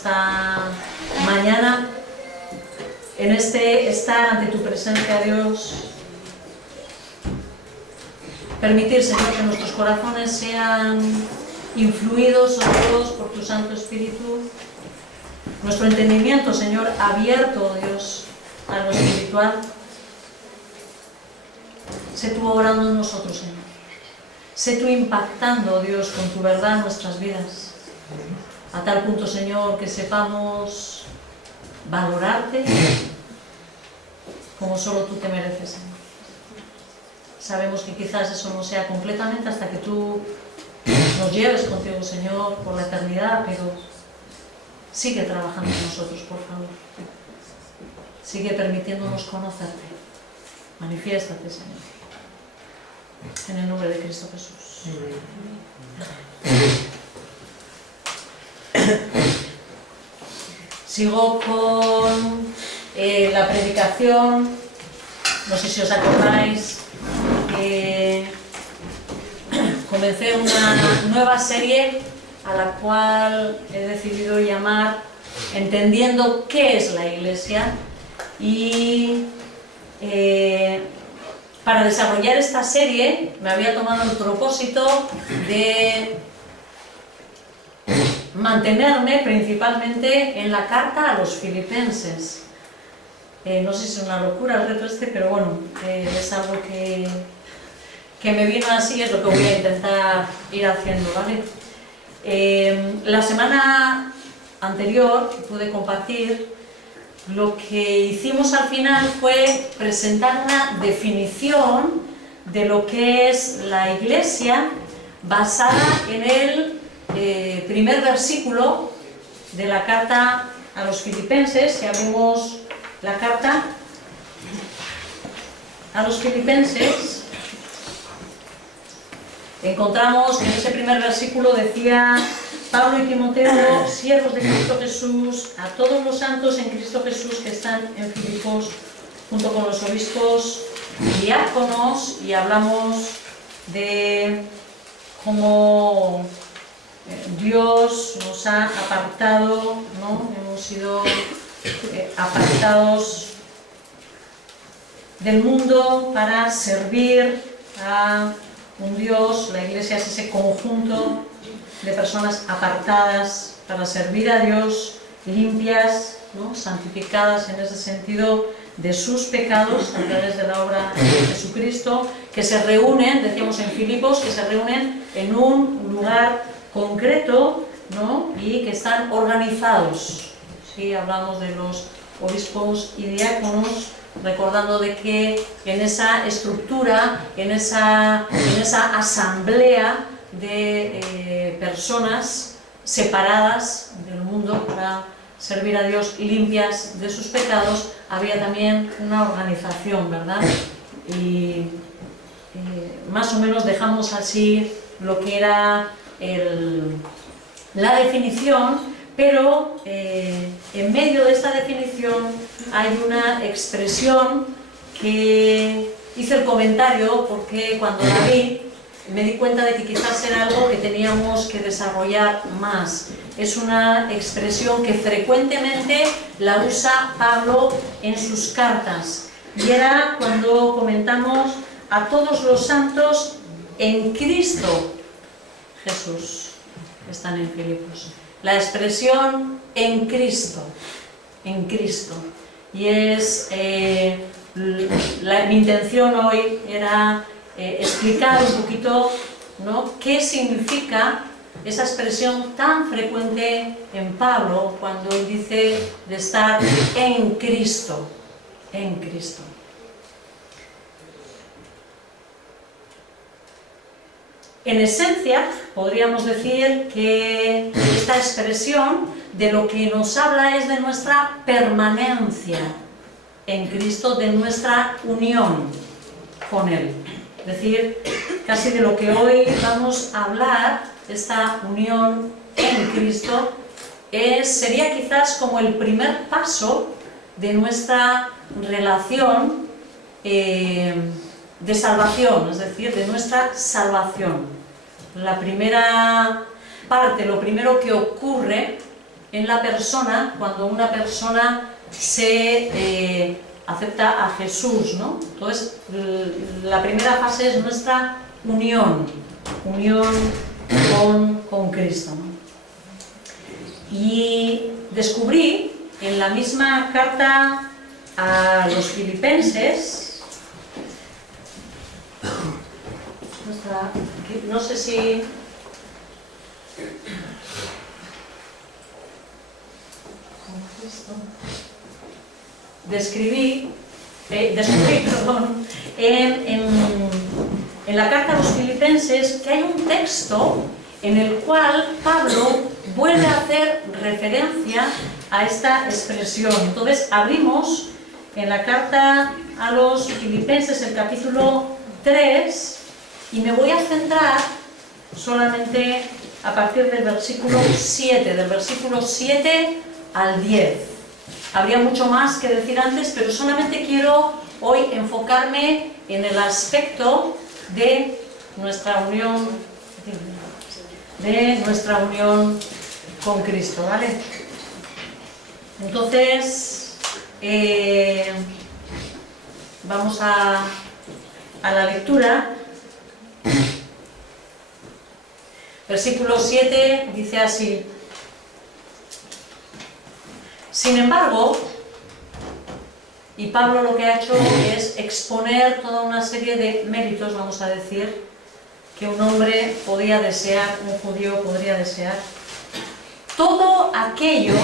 Esta mañana, en este estar ante tu presencia, Dios, permitir, Señor, que nuestros corazones sean influidos, sobre todo, por tu Santo Espíritu, nuestro entendimiento, Señor, abierto, Dios, a lo espiritual. Sé tú obrando en nosotros, Señor. Sé tú impactando, Dios, con tu verdad en nuestras vidas. A tal punto, Señor, que sepamos valorarte como solo tú te mereces, Señor. Sabemos que quizás eso no sea completamente hasta que tú nos lleves contigo, Señor, por la eternidad, pero sigue trabajando en nosotros, por favor. Sigue permitiéndonos conocerte. Manifiéstate, Señor. En el nombre de Cristo Jesús. Sigo con la predicación. No sé si os acordáis que comencé una nueva serie a la cual he decidido llamar Entendiendo qué es la Iglesia, y para desarrollar esta serie me había tomado el propósito de mantenerme principalmente en la carta a los filipenses. No sé si es una locura el reto este, pero bueno, es algo que me vino así, es lo que voy a intentar ir haciendo, ¿vale? La semana anterior pude compartir, lo que hicimos al final fue presentar una definición de lo que es la Iglesia basada en el primer versículo de la carta a los filipenses. Si abrimos la carta a los filipenses, encontramos que en ese primer versículo decía: Pablo y Timoteo, siervos de Cristo Jesús, a todos los santos en Cristo Jesús que están en Filipos, junto con los obispos y diáconos, y hablamos de cómo Dios nos ha apartado, ¿no? Hemos sido apartados del mundo para servir a un Dios. La Iglesia es ese conjunto de personas apartadas para servir a Dios, limpias, ¿no? Santificadas en ese sentido de sus pecados a través de la obra de Jesucristo, que se reúnen, decíamos en Filipos, que se reúnen en un lugar concreto, ¿no? Y que están organizados. ¿Sí? Hablamos de los obispos y diáconos, recordando de que en esa estructura, en esa asamblea de personas separadas del mundo para servir a Dios, limpias de sus pecados, había también una organización, ¿verdad? Y más o menos dejamos así lo que era la definición, pero en medio de esta definición hay una expresión que hice el comentario porque cuando la vi me di cuenta de que quizás era algo que teníamos que desarrollar más. Es una expresión que frecuentemente la usa Pablo en sus cartas, y era cuando comentamos a todos los santos en Cristo Jesús que están en Filipos. La expresión en Cristo, y es mi intención hoy era explicar un poquito, ¿no?, qué significa esa expresión tan frecuente en Pablo cuando él dice de estar en Cristo, en Cristo. En esencia, podríamos decir que esta expresión de lo que nos habla es de nuestra permanencia en Cristo, de nuestra unión con Él. Es decir, casi de lo que hoy vamos a hablar, esta unión en Cristo, sería quizás como el primer paso de nuestra relación de salvación, es decir, de nuestra salvación. La primera parte, lo primero que ocurre en la persona cuando una persona se acepta a Jesús, ¿no? Entonces, la primera fase es nuestra unión con Cristo, ¿no? Y descubrí en la misma carta a los filipenses, no sé si... descubrí en la carta a los filipenses que hay un texto en el cual Pablo vuelve a hacer referencia a esta expresión. Entonces abrimos en la carta a los filipenses el capítulo 3 y me voy a centrar solamente a partir del versículo 7, del versículo 7 al 10. Habría mucho más que decir antes, pero solamente quiero hoy enfocarme en el aspecto de nuestra unión con Cristo, ¿vale? Entonces, vamos a la lectura. Versículo 7 dice así: sin embargo, y Pablo lo que ha hecho es exponer toda una serie de méritos, vamos a decir, que un hombre podía desear, un judío podría desear. Todo aquello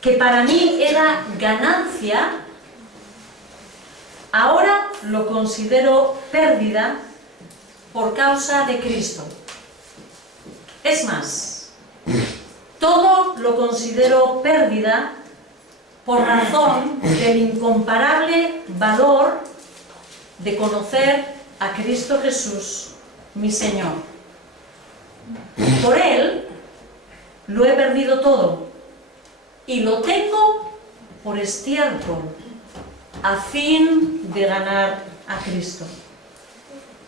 que para mí era ganancia, ahora lo considero pérdida por causa de Cristo. Es más, todo lo considero pérdida por razón del incomparable valor de conocer a Cristo Jesús, mi Señor. Por Él lo he perdido todo y lo tengo por estiércol a fin de ganar a Cristo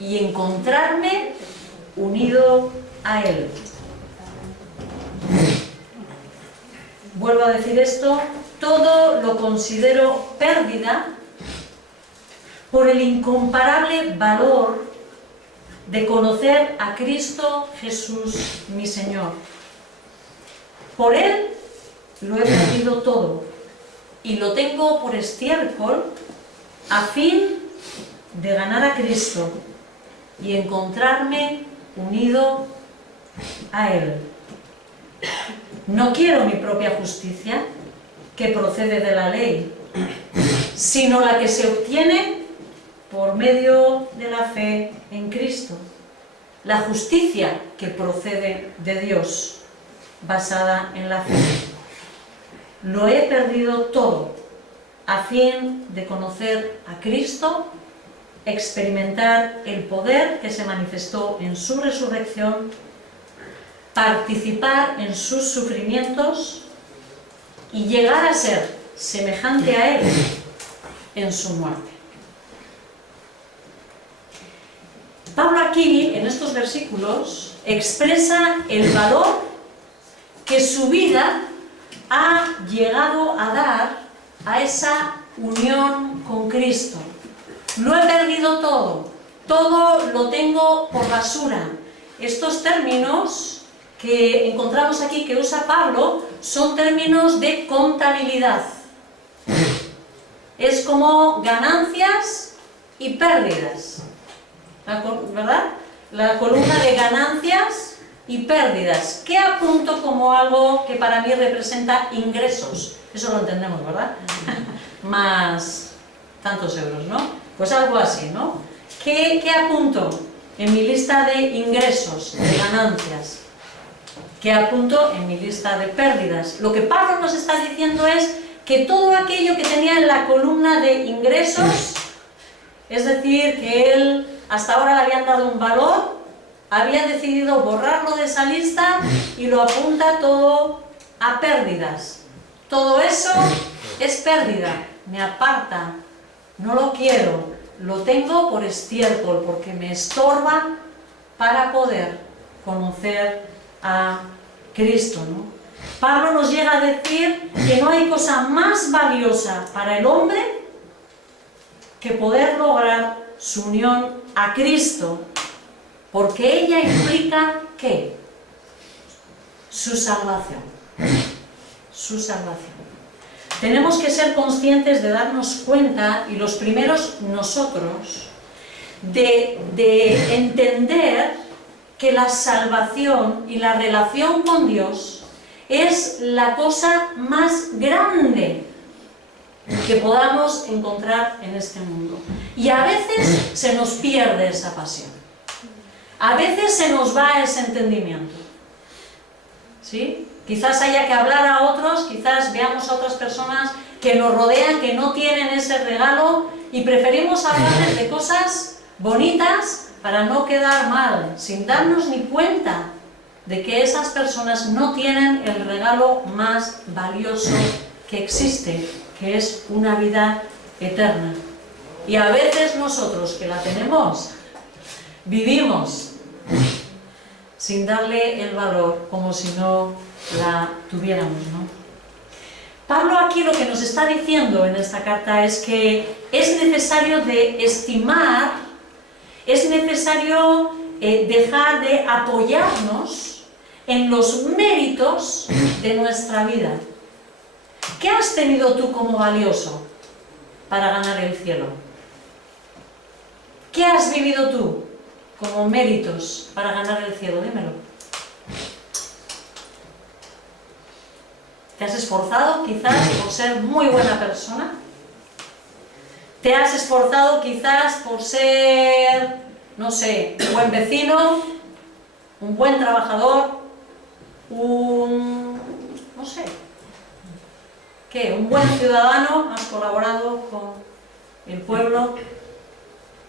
y encontrarme unido a Él. Vuelvo a decir esto: todo lo considero pérdida por el incomparable valor de conocer a Cristo Jesús, mi Señor. Por Él lo he perdido todo y lo tengo por estiércol a fin de ganar a Cristo y encontrarme unido a Él. No quiero mi propia justicia, que procede de la ley, sino la que se obtiene por medio de la fe en Cristo. La justicia que procede de Dios, basada en la fe. Lo he perdido todo, a fin de conocer a Cristo, experimentar el poder que se manifestó en su resurrección, participar en sus sufrimientos y llegar a ser semejante a Él en su muerte. Pablo aquí, en estos versículos, expresa el valor que su vida ha llegado a dar a esa unión con Cristo. Lo he perdido todo, todo lo tengo por basura. Estos términos que encontramos aquí que usa Pablo son términos de contabilidad. Es como ganancias y pérdidas, ¿verdad? La columna de ganancias y pérdidas, que apunto como algo que para mí representa ingresos. Eso lo entendemos, ¿verdad? Más tantos euros, ¿no? Pues algo así, ¿no? ¿Qué apunto en mi lista de ingresos, de ganancias? ¿Qué apunto en mi lista de pérdidas? Lo que Pablo nos está diciendo es que todo aquello que tenía en la columna de ingresos, es decir, que él hasta ahora le habían dado un valor, había decidido borrarlo de esa lista y lo apunta todo a pérdidas. Todo eso es pérdida, me aparta, no lo quiero, lo tengo por estiércol, porque me estorba para poder conocer a Cristo, ¿no? Pablo nos llega a decir que no hay cosa más valiosa para el hombre que poder lograr su unión a Cristo, porque ella implica, ¿qué? Su salvación. Su salvación. Tenemos que ser conscientes de darnos cuenta, y los primeros nosotros, de entender que la salvación y la relación con Dios es la cosa más grande que podamos encontrar en este mundo. Y a veces se nos pierde esa pasión. A veces se nos va ese entendimiento. ¿Sí? Quizás haya que hablar a otros, quizás veamos a otras personas que nos rodean, que no tienen ese regalo, y preferimos hablarles de cosas bonitas para no quedar mal, sin darnos ni cuenta de que esas personas no tienen el regalo más valioso que existe, que es una vida eterna. Y a veces nosotros, que la tenemos, vivimos sin darle el valor, como si no la tuviéramos, ¿no? Pablo aquí lo que nos está diciendo en esta carta es que es necesario de estimar, es necesario dejar de apoyarnos en los méritos de nuestra vida. ¿Qué has tenido tú como valioso para ganar el cielo? ¿Qué has vivido tú como méritos para ganar el cielo? Dímelo. ¿Te has esforzado quizás por ser muy buena persona? ¿Te has esforzado quizás por ser, no sé, un buen vecino, un buen trabajador, no sé, ¿qué? ¿Un buen ciudadano? ¿Has colaborado con el pueblo?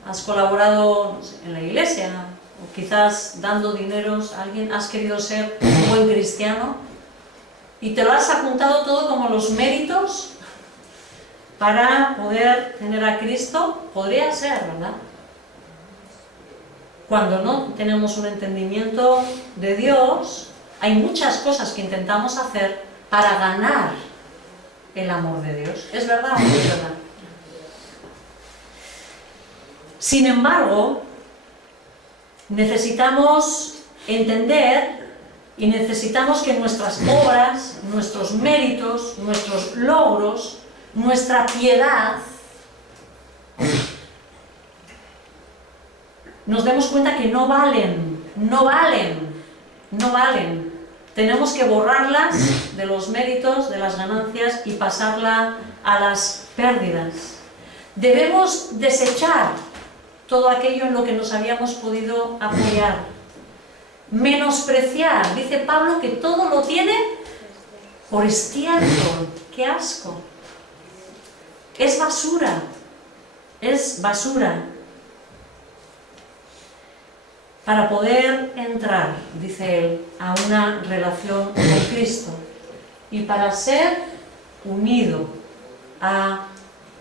¿Has colaborado, no sé, en la iglesia? ¿O quizás dando dineros a alguien? ¿Has querido ser un buen cristiano? Y te lo has apuntado todo como los méritos para poder tener a Cristo. Podría ser, ¿verdad? Cuando no tenemos un entendimiento de Dios, hay muchas cosas que intentamos hacer para ganar el amor de Dios. ¿Es verdad o no es verdad? Sin embargo, necesitamos entender y necesitamos que nuestras obras, nuestros méritos, nuestros logros, nuestra piedad, nos demos cuenta que no valen, no valen, no valen. Tenemos que borrarlas de los méritos, de las ganancias, y pasarla a las pérdidas. Debemos desechar todo aquello en lo que nos habíamos podido apoyar. Menospreciar, dice Pablo, que todo lo tiene por estiércol. ¡Qué asco! Es basura, es basura. Para poder entrar, dice él, a una relación con Cristo y para ser unido a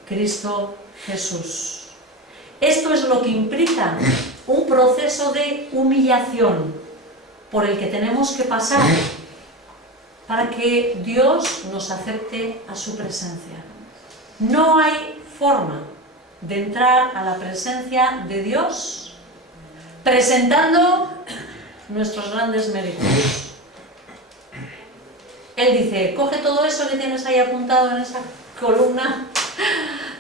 Cristo Jesús. Esto es lo que implica un proceso de humillación por el que tenemos que pasar para que Dios nos acepte a su presencia. No hay forma de entrar a la presencia de Dios presentando nuestros grandes méritos. Él dice, coge todo eso que tienes ahí apuntado en esa columna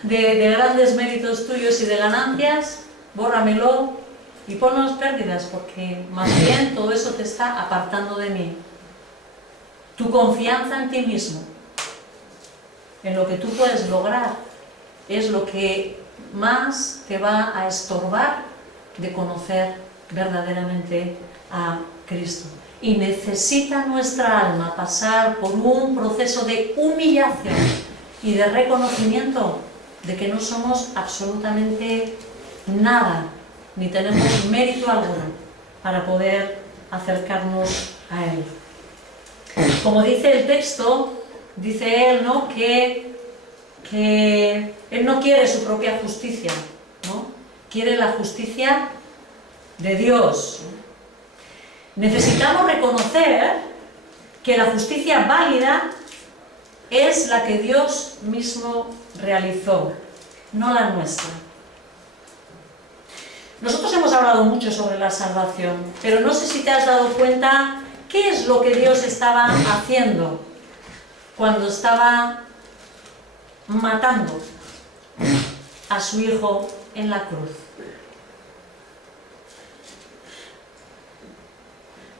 de grandes méritos tuyos y de ganancias, bórramelo y ponnos pérdidas, porque más bien todo eso te está apartando de mí. Tu confianza en ti mismo, en lo que tú puedes lograr, es lo que más te va a estorbar de conocer verdaderamente a Cristo. Y necesita nuestra alma pasar por un proceso de humillación y de reconocimiento de que no somos absolutamente nada, ni tenemos mérito alguno para poder acercarnos a Él. Como dice el texto, dice él, ¿no?, que Él no quiere su propia justicia, ¿no? Quiere la justicia de Dios. Necesitamos reconocer que la justicia válida es la que Dios mismo realizó, no la nuestra. Nosotros hemos hablado mucho sobre la salvación, pero no sé si te has dado cuenta qué es lo que Dios estaba haciendo cuando estaba matando a su Hijo en la cruz.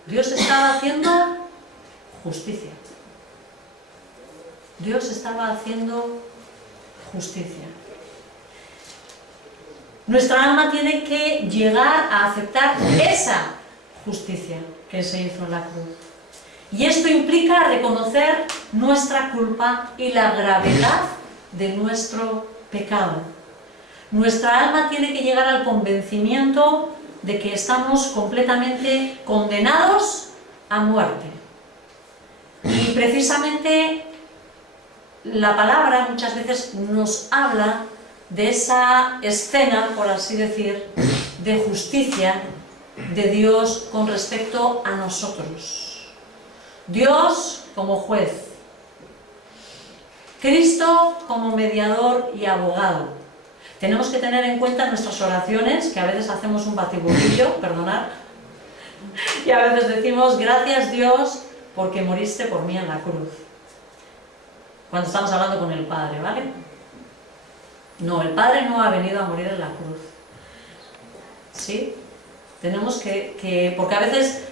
Dios estaba haciendo justicia. Dios estaba haciendo justicia. Nuestra alma tiene que llegar a aceptar esa justicia que se hizo en la cruz. Y esto implica reconocer nuestra culpa y la gravedad de nuestro pecado. Nuestra alma tiene que llegar al convencimiento de que estamos completamente condenados a muerte. Y precisamente la palabra muchas veces nos habla de esa escena, por así decir, de justicia de Dios con respecto a nosotros. Dios como juez, Cristo como mediador y abogado. Tenemos que tener en cuenta nuestras oraciones, que a veces hacemos un batiburrillo, perdonad, y a veces decimos, gracias Dios, porque moriste por mí en la cruz. Cuando estamos hablando con el Padre, ¿vale? No, el Padre no ha venido a morir en la cruz. ¿Sí? Tenemos porque a veces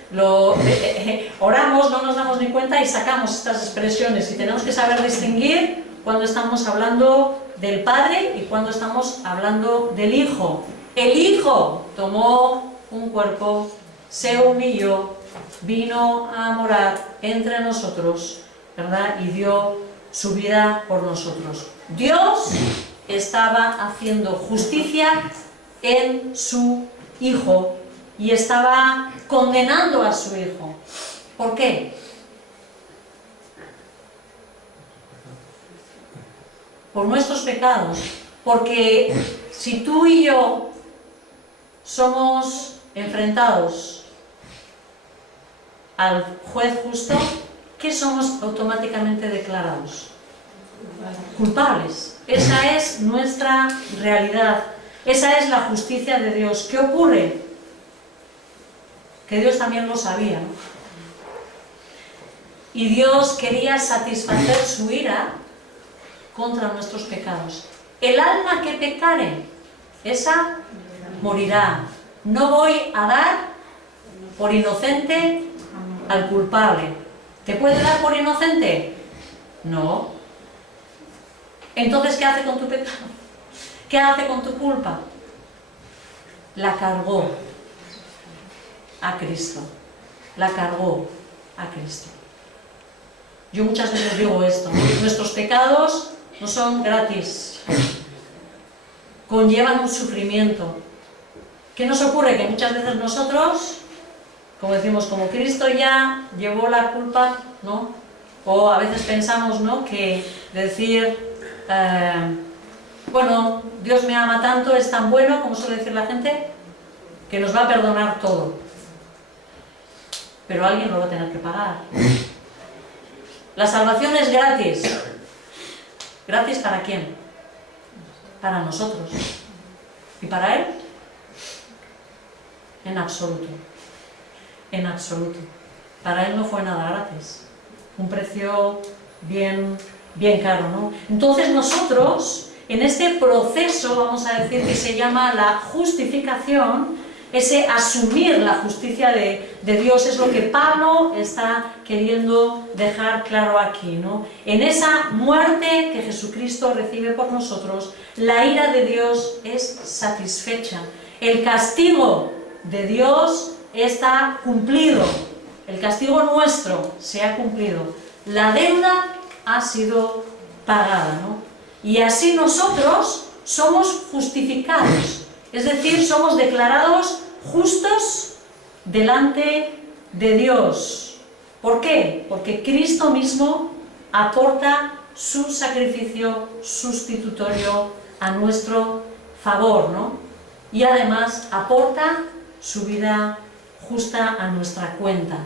oramos, no nos damos ni cuenta y sacamos estas expresiones, y tenemos que saber distinguir cuando estamos hablando del Padre y cuando estamos hablando del Hijo. El Hijo tomó un cuerpo, se humilló, vino a morar entre nosotros, ¿verdad? Y dio su vida por nosotros. Dios estaba haciendo justicia en su Hijo y estaba condenando a su Hijo. ¿Por qué? Por nuestros pecados. Porque si tú y yo somos enfrentados al juez justo, ¿qué somos automáticamente declarados? Culpables. Esa es nuestra realidad. Esa es la justicia de Dios. ¿Qué ocurre? Que Dios también lo sabía, ¿no? Y Dios quería satisfacer su ira contra nuestros pecados. El alma que pecare, esa morirá. No voy a dar por inocente al culpable. ¿Te puede dar por inocente? No. Entonces, ¿qué hace con tu pecado? ¿Qué hace con tu culpa? La cargó a Cristo. La cargó a Cristo. Yo muchas veces digo esto, ¿no? Nuestros pecados no son gratis. Conllevan un sufrimiento. ¿Qué nos ocurre? Que muchas veces nosotros, como decimos, como Cristo ya llevó la culpa, ¿no? O a veces pensamos, ¿no?, que decir, bueno, Dios me ama tanto, es tan bueno, como suele decir la gente, que nos va a perdonar todo. Pero alguien lo va a tener que pagar. La salvación es gratis. ¿Gratis para quién? Para nosotros. ¿Y para Él? En absoluto. En absoluto. Para Él no fue nada gratis. Un precio bien caro, ¿no? Entonces nosotros, en este proceso, vamos a decir, que se llama la justificación, ese asumir la justicia de Dios, es lo que Pablo está queriendo dejar claro aquí, ¿no? En esa muerte que Jesucristo recibe por nosotros, la ira de Dios es satisfecha. El castigo de Dios está cumplido. El castigo nuestro se ha cumplido. La deuda ha sido pagada, ¿no? Y así nosotros somos justificados. Es decir, somos declarados justos delante de Dios. ¿Por qué? Porque Cristo mismo aporta su sacrificio sustitutorio a nuestro favor, ¿no? Y además aporta su vida justa a nuestra cuenta.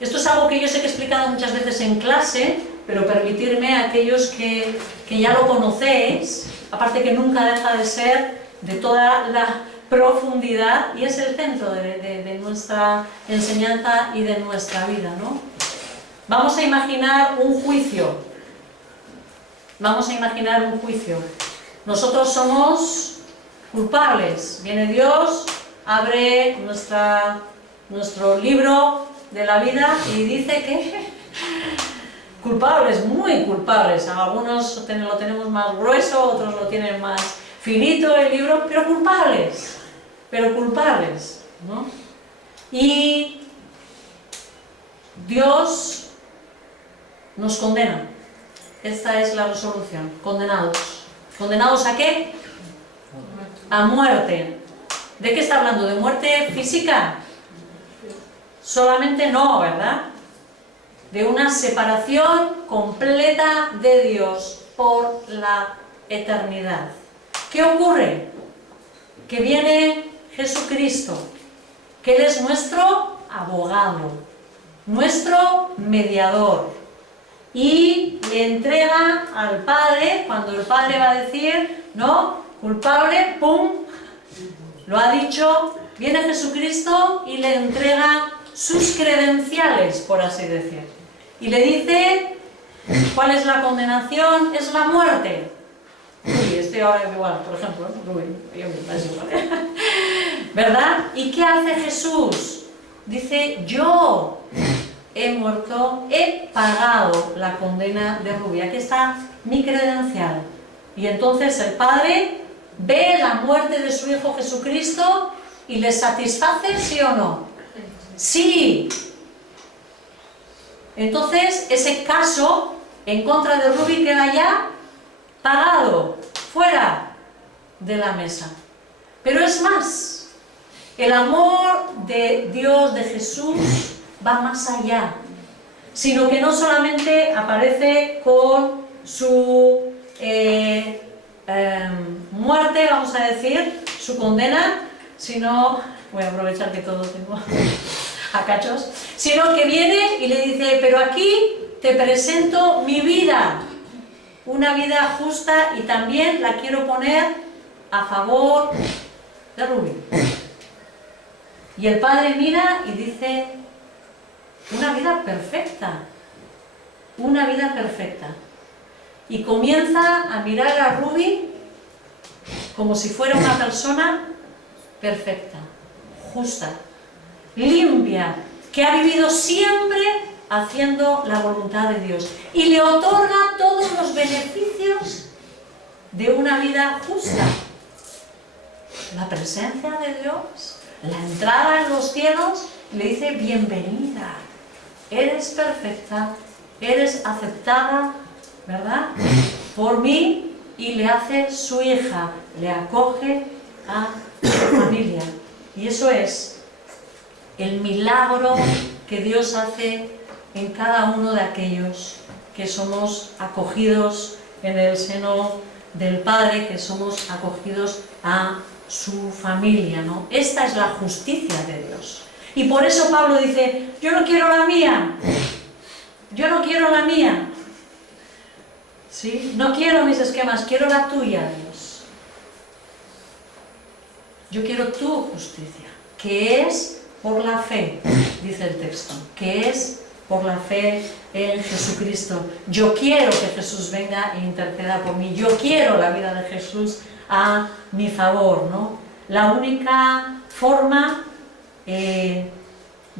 Esto es algo que yo sé que he explicado muchas veces en clase, pero permitirme a aquellos que ya lo conocéis, aparte que nunca deja de ser de toda la profundidad y es el centro de nuestra enseñanza y de nuestra vida, ¿no? Vamos a imaginar un juicio. Vamos a imaginar un juicio. Nosotros somos culpables. Viene Dios, abre nuestro libro de la vida y dice que culpables, muy culpables. Algunos lo tenemos más grueso, otros lo tienen más finito el libro, pero culpables, ¿no? Y Dios nos condena. Esta es la resolución. Condenados. ¿Condenados a qué? A muerte. ¿De qué está hablando? ¿De muerte física? Solamente no, ¿verdad? De una separación completa de Dios por la eternidad. ¿Qué ocurre? Que viene Jesucristo, que Él es nuestro abogado, nuestro mediador, y le entrega al Padre, cuando el Padre va a decir, no, culpable, pum, lo ha dicho, viene Jesucristo y le entrega sus credenciales, por así decir, y le dice, ¿cuál es la condenación? Es la muerte. Uy, estoy ahora igual, por ejemplo, yo misma es igual, ¿verdad? ¿Y qué hace Jesús? Dice, yo he muerto, he pagado la condena de Rubí, aquí está mi credencial. Y entonces el Padre ve la muerte de su Hijo Jesucristo y le satisface, ¿sí o no? Sí. Entonces ese caso en contra de Rubí queda ya pagado, fuera de la mesa. Pero es más, el amor de Dios, de Jesús, va más allá, sino que no solamente aparece con su muerte, vamos a decir, su condena, sino, voy a aprovechar que todo tengo a cachos, sino que viene y le dice, pero aquí te presento mi vida, una vida justa, y también la quiero poner a favor de Rubí. Y el Padre mira y dice, una vida perfecta, una vida perfecta. Y comienza a mirar a Rubí como si fuera una persona perfecta, justa, limpia, que ha vivido siempre haciendo la voluntad de Dios. Y le otorga todos los beneficios de una vida justa. La presencia de Dios, la entrada en los cielos, le dice, bienvenida, eres perfecta, eres aceptada, ¿verdad?, por mí, y le hace su hija, le acoge a su familia. Y eso es el milagro que Dios hace en cada uno de aquellos que somos acogidos en el seno del Padre, que somos acogidos a su familia, ¿no? Esta es la justicia de Dios. Y por eso Pablo dice, yo no quiero la mía, yo no quiero la mía, ¿sí? No quiero mis esquemas, quiero la tuya, Dios. Yo quiero tu justicia, que es por la fe, dice el texto, que es por la fe en Jesucristo. Yo quiero que Jesús venga e interceda por mí, yo quiero la vida de Jesús a mi favor, ¿no? La única forma de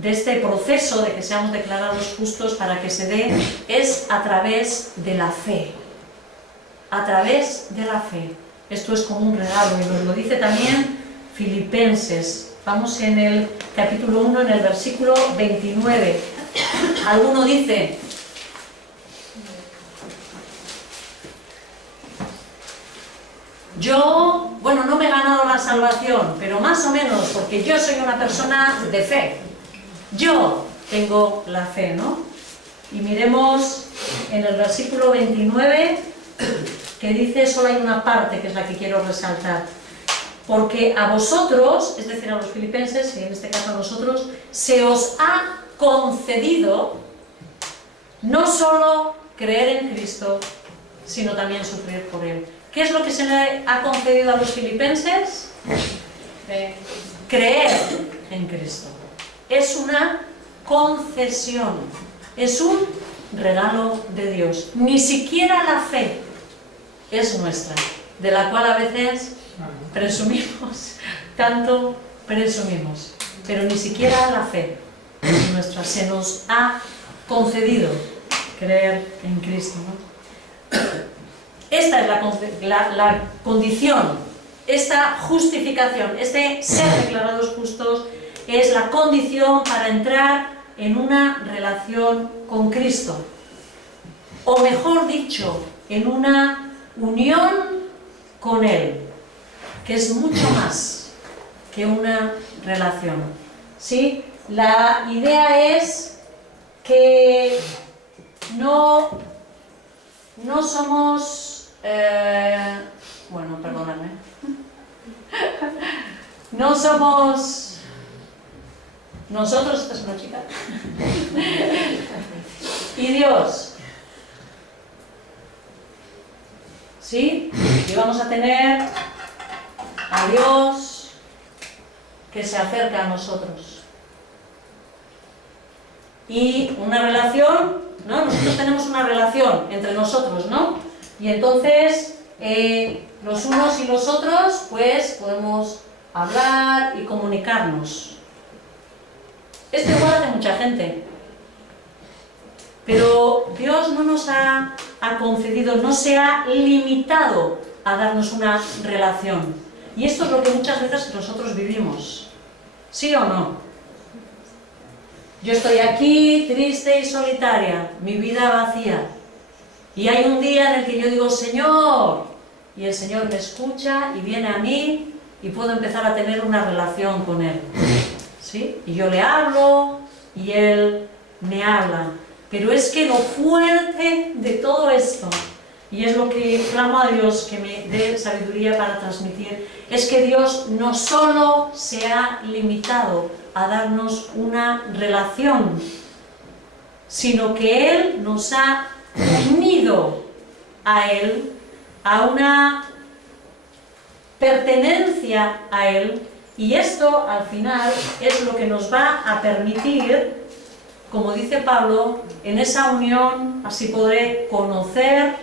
este proceso de que seamos declarados justos para que se dé es a través de la fe, a través de la fe. Esto es como un regalo y nos lo dice también Filipenses. Vamos en el capítulo 1, en el versículo 29. Alguno dice, yo, bueno, no me he ganado la salvación, pero más o menos, porque yo soy una persona de fe. Yo tengo la fe, ¿no? Y miremos en el versículo 29, que dice, solo hay una parte que es la que quiero resaltar. Porque a vosotros, es decir, a los filipenses, y en este caso a nosotros, se os ha concedido no solo creer en Cristo, sino también sufrir por Él. ¿Qué es lo que se le ha concedido a los filipenses? Creer en Cristo. Es una concesión, es un regalo de Dios. Ni siquiera la fe es nuestra, de la cual a veces presumimos, tanto presumimos, pero ni siquiera la fe es nuestra. Se nos ha concedido creer en Cristo, ¿no? Esta es la condición, esta justificación, este ser declarados justos es la condición para entrar en una relación con Cristo, o mejor dicho, en una unión con Él, que es mucho más que una relación. ¿Sí? La idea es que no somos, bueno, perdóname, no somos nosotros, esta es una chica, y Dios, ¿sí? Y vamos a tener a Dios que se acerca a nosotros. Y una relación, ¿no? Nosotros tenemos una relación entre nosotros, ¿no? Y entonces los unos y los otros, pues podemos hablar y comunicarnos. Esto igual hace mucha gente. Pero Dios no nos ha concedido, no se ha limitado a darnos una relación. Y esto es lo que muchas veces nosotros vivimos. ¿Sí o no? Yo estoy aquí, triste y solitaria, mi vida vacía. Y hay un día en el que yo digo, Señor, y el Señor me escucha y viene a mí y puedo empezar a tener una relación con Él. ¿Sí? Y yo le hablo y Él me habla. Pero es que lo fuerte de todo esto, y es lo que clamo a Dios que me dé sabiduría para transmitir, es que Dios no solo se ha limitado a darnos una relación, sino que Él nos ha unido a Él, a una pertenencia a Él, y esto al final es lo que nos va a permitir, como dice Pablo, en esa unión así podré conocer,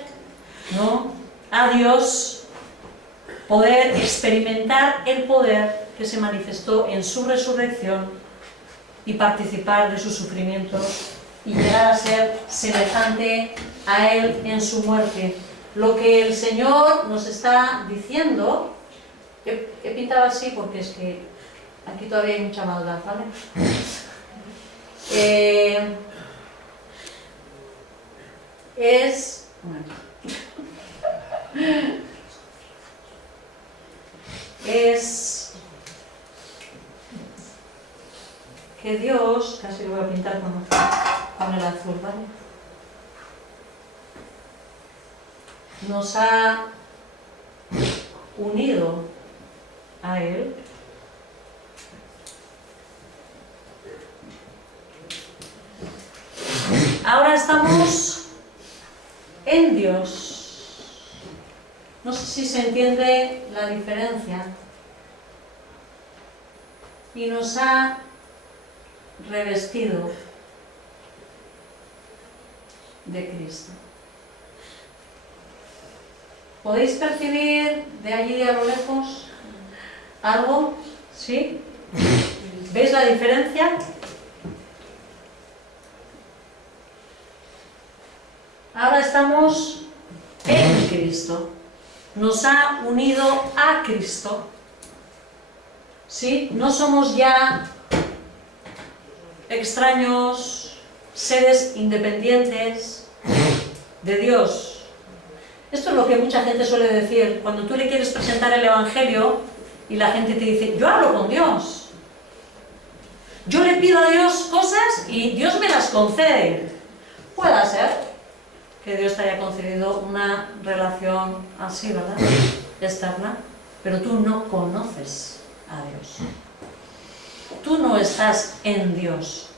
¿no?, a Dios, poder experimentar el poder que se manifestó en su resurrección y participar de sus sufrimientos y llegar a ser semejante a Él en su muerte. Lo que el Señor nos está diciendo, he pintado así porque es que aquí todavía hay mucha maldad, ¿vale? Es que Dios, casi lo voy a pintar con el azul, ¿vale? Nos ha unido a Él ahora estamos en Dios. No sé si se entiende la diferencia. Y nos ha revestido de Cristo. ¿Podéis percibir de allí a lo lejos algo? ¿Sí? ¿Veis la diferencia? Ahora estamos en Cristo. Nos ha unido a Cristo. ¿Sí? No somos ya extraños, seres independientes de Dios. Esto es lo que mucha gente suele decir cuando tú le quieres presentar el Evangelio y la gente te dice, yo hablo con Dios. Yo le pido a Dios cosas y Dios me las concede. Puede ser que Dios te haya concedido una relación así, ¿verdad? Externa, pero tú no conoces a Dios. Tú no estás en Dios.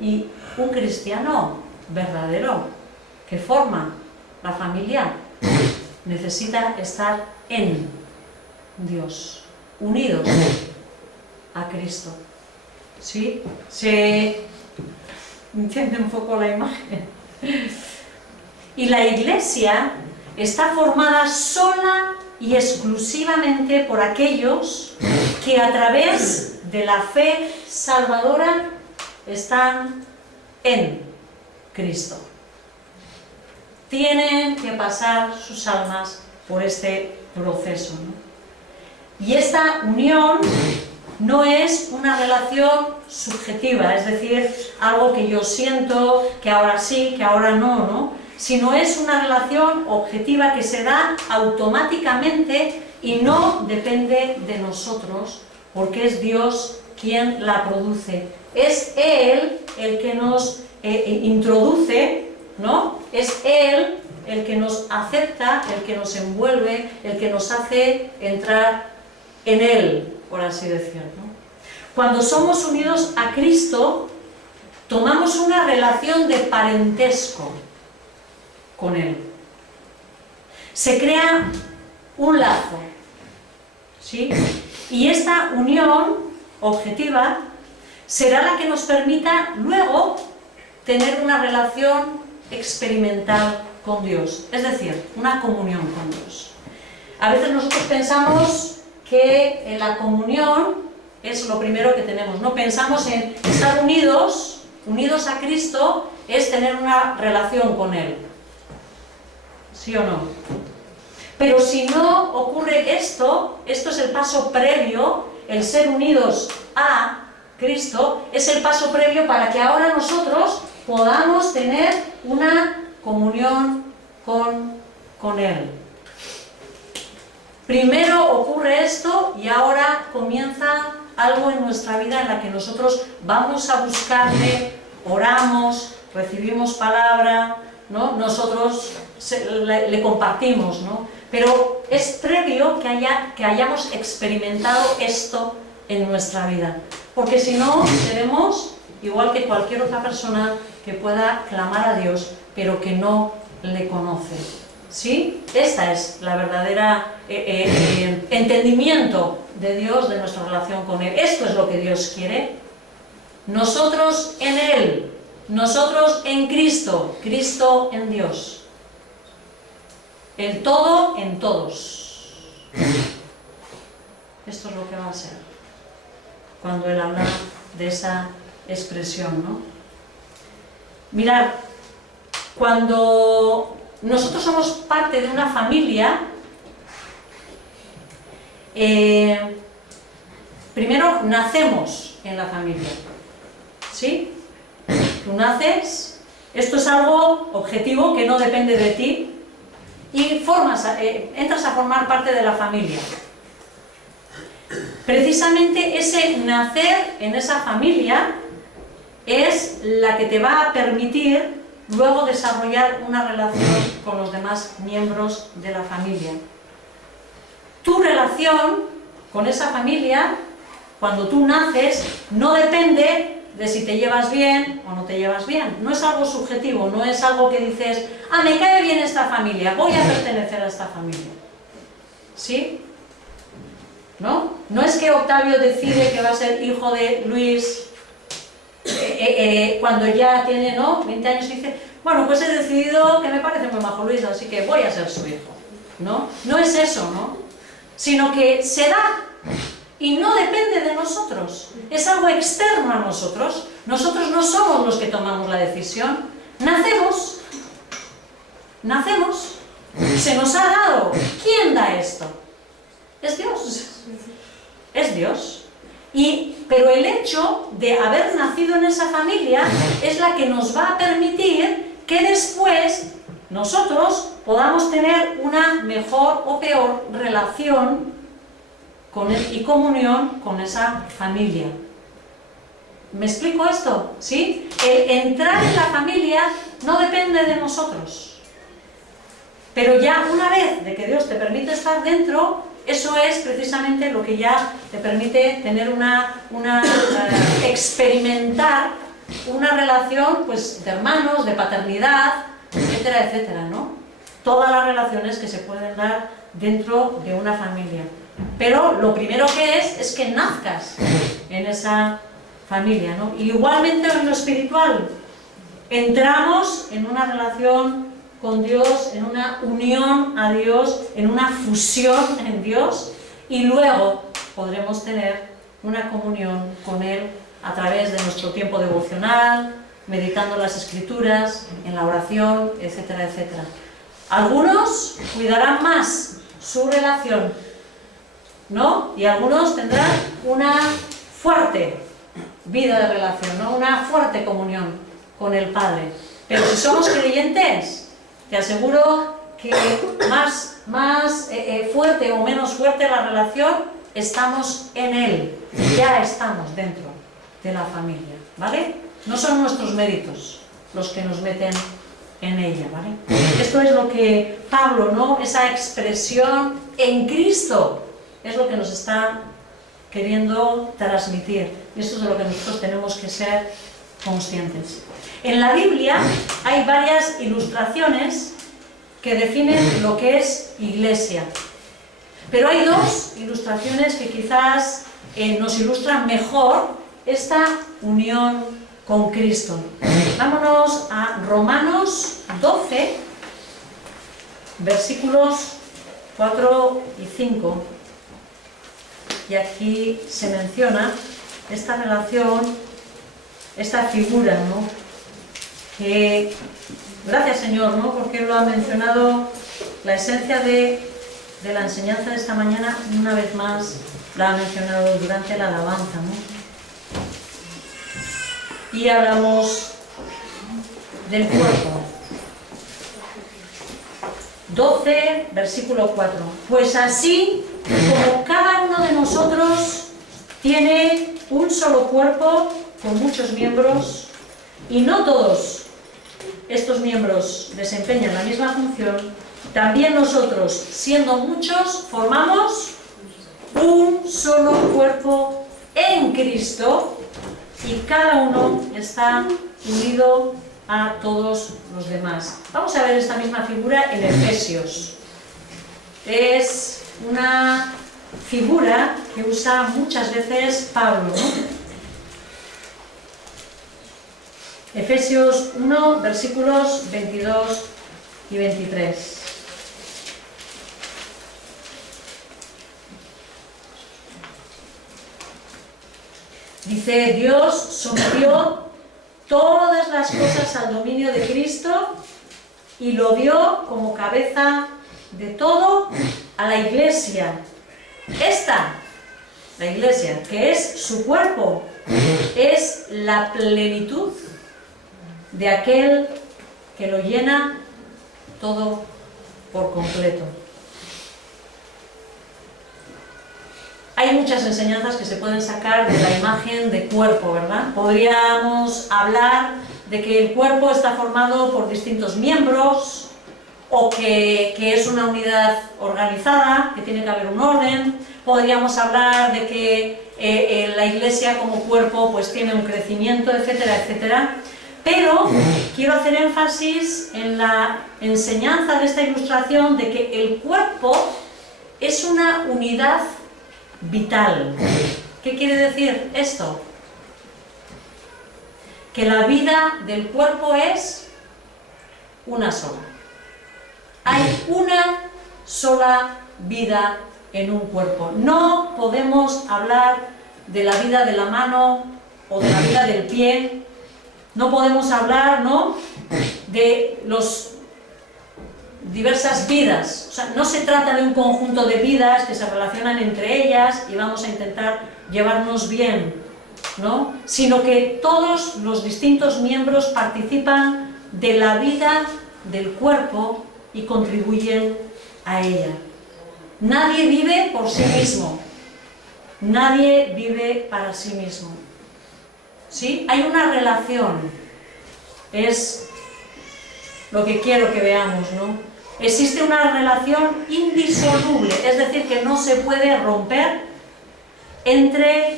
Y un cristiano verdadero que forma la familia necesita estar en Dios, unidos a Cristo. ¿Sí? ¿Se entiende un poco la imagen? Y la Iglesia está formada sola y exclusivamente por aquellos que a través de la fe salvadora están en Cristo. Tienen que pasar sus almas por este proceso, ¿no? Y esta unión no es una relación subjetiva, es decir, algo que yo siento, que ahora sí, que ahora no, ¿no? Sino es una relación objetiva que se da automáticamente y no depende de nosotros, porque es Dios quien la produce. Es Él el que nos introduce, ¿no? Es Él el que nos acepta, el que nos envuelve, el que nos hace entrar en Él, por así decirlo, ¿no? Cuando somos unidos a Cristo, tomamos una relación de parentesco con Él. Se crea un lazo, ¿sí? Y esta unión objetiva será la que nos permita luego tener una relación experimental con Dios, es decir, una comunión con Dios. A veces nosotros pensamos que la comunión es lo primero que tenemos, no pensamos en estar unidos a Cristo, es tener una relación con Él. ¿Sí o no? Pero si no ocurre esto es el paso previo, el ser unidos a Cristo, es el paso previo para que ahora nosotros podamos tener una comunión con Él. Primero ocurre esto y ahora comienza algo en nuestra vida en la que nosotros vamos a buscarle, oramos, recibimos palabra, ¿no? Nosotros le compartimos, ¿no? Pero es previo que hayamos experimentado esto en nuestra vida, porque si no, seremos igual que cualquier otra persona que pueda clamar a Dios, pero que no le conoce. ¿Sí? Esta es la verdadera entendimiento de Dios, de nuestra relación con Él. Esto es lo que Dios quiere. Nosotros en Él, nosotros en Cristo, Cristo en Dios. El todo en todos. Esto es lo que va a ser cuando Él habla de esa expresión, ¿no? Mirad, cuando nosotros somos parte de una familia, primero nacemos en la familia, ¿sí? Tú naces, esto es algo objetivo que no depende de ti, y entras a formar parte de la familia. Precisamente ese nacer en esa familia es la que te va a permitir luego desarrollar una relación con los demás miembros de la familia. Tu relación con esa familia, cuando tú naces, no depende de si te llevas bien o no te llevas bien. No es algo subjetivo, no es algo que dices, ah, me cae bien esta familia, voy a pertenecer a esta familia. ¿Sí? ¿No? No es que Octavio decide que va a ser hijo de Luis cuando ya tiene, ¿no?, 20 años, y dice, bueno, pues he decidido que me parece muy majo Luis, así que voy a ser su hijo. ¿No? No es eso, ¿no? Sino que se da y no depende de nosotros. Es algo externo a nosotros. Nosotros no somos los que tomamos la decisión. Nacemos. Nacemos. Se nos ha dado. ¿Quién da esto? Es Dios. Es Dios. Pero el hecho de haber nacido en esa familia es la que nos va a permitir que después nosotros podamos tener una mejor o peor relación y comunión con esa familia. ¿Me explico esto? ¿Sí? El entrar en la familia no depende de nosotros. Pero ya una vez de que Dios te permite estar dentro, eso es precisamente lo que ya te permite tener experimentar una relación pues, de hermanos, de paternidad, etcétera, etcétera, ¿no? Todas las relaciones que se pueden dar dentro de una familia. Pero lo primero que es que nazcas en esa familia, ¿no? Y igualmente en lo espiritual, entramos en una relación con Dios, en una unión a Dios, en una fusión en Dios, y luego podremos tener una comunión con Él a través de nuestro tiempo devocional, meditando las Escrituras, en la oración, etcétera, etcétera. Algunos cuidarán más su relación, ¿no? Y algunos tendrán una fuerte vida de relación, ¿no? Una fuerte comunión con el Padre. Pero si somos creyentes, te aseguro que más fuerte o menos fuerte la relación, estamos en Él, ya estamos dentro de la familia, ¿vale? No son nuestros méritos los que nos meten en ella, ¿vale? Esto es lo que Pablo, ¿no? Esa expresión en Cristo es lo que nos está queriendo transmitir. Y esto es de lo que nosotros tenemos que ser conscientes. En la Biblia hay varias ilustraciones que definen lo que es iglesia. Pero hay dos ilustraciones que quizás nos ilustran mejor esta unión con Cristo. Vámonos a Romanos 12, versículos 4 y 5. Y aquí se menciona esta relación, esta figura, ¿no? Que, gracias Señor, ¿no? Porque lo ha mencionado, la esencia de la enseñanza de esta mañana, una vez más, la ha mencionado durante la alabanza, ¿no? Y hablamos del cuerpo. 12, versículo 4. Pues así como cada uno de nosotros tiene un solo cuerpo con muchos miembros, y no todos estos miembros desempeñan la misma función, también nosotros, siendo muchos, formamos un solo cuerpo en Cristo, y cada uno está unido a todos los demás. Vamos a ver esta misma figura en Efesios. Es una figura que usa muchas veces Pablo, ¿no? Efesios 1, versículos 22 y 23. Dice, Dios sometió todas las cosas al dominio de Cristo y lo dio como cabeza de todo a la Iglesia. Esta, la Iglesia, que es su cuerpo, es la plenitud de aquel que lo llena todo por completo. Hay muchas enseñanzas que se pueden sacar de la imagen de cuerpo, ¿verdad? Podríamos hablar de que el cuerpo está formado por distintos miembros, o que es una unidad organizada, que tiene que haber un orden. Podríamos hablar de que la Iglesia como cuerpo pues tiene un crecimiento, etcétera, etcétera. Pero quiero hacer énfasis en la enseñanza de esta ilustración de que el cuerpo es una unidad vital. ¿Qué quiere decir esto? Que la vida del cuerpo es una sola. Hay una sola vida en un cuerpo. No podemos hablar de la vida de la mano o de la vida del pie. No podemos hablar, ¿no?, de las diversas vidas. O sea, no se trata de un conjunto de vidas que se relacionan entre ellas y vamos a intentar llevarnos bien, ¿no?, sino que todos los distintos miembros participan de la vida del cuerpo y contribuyen a ella. Nadie vive por sí mismo. Nadie vive para sí mismo. ¿Sí? Hay una relación. Es lo que quiero que veamos, ¿no? Existe una relación indisoluble, es decir, que no se puede romper entre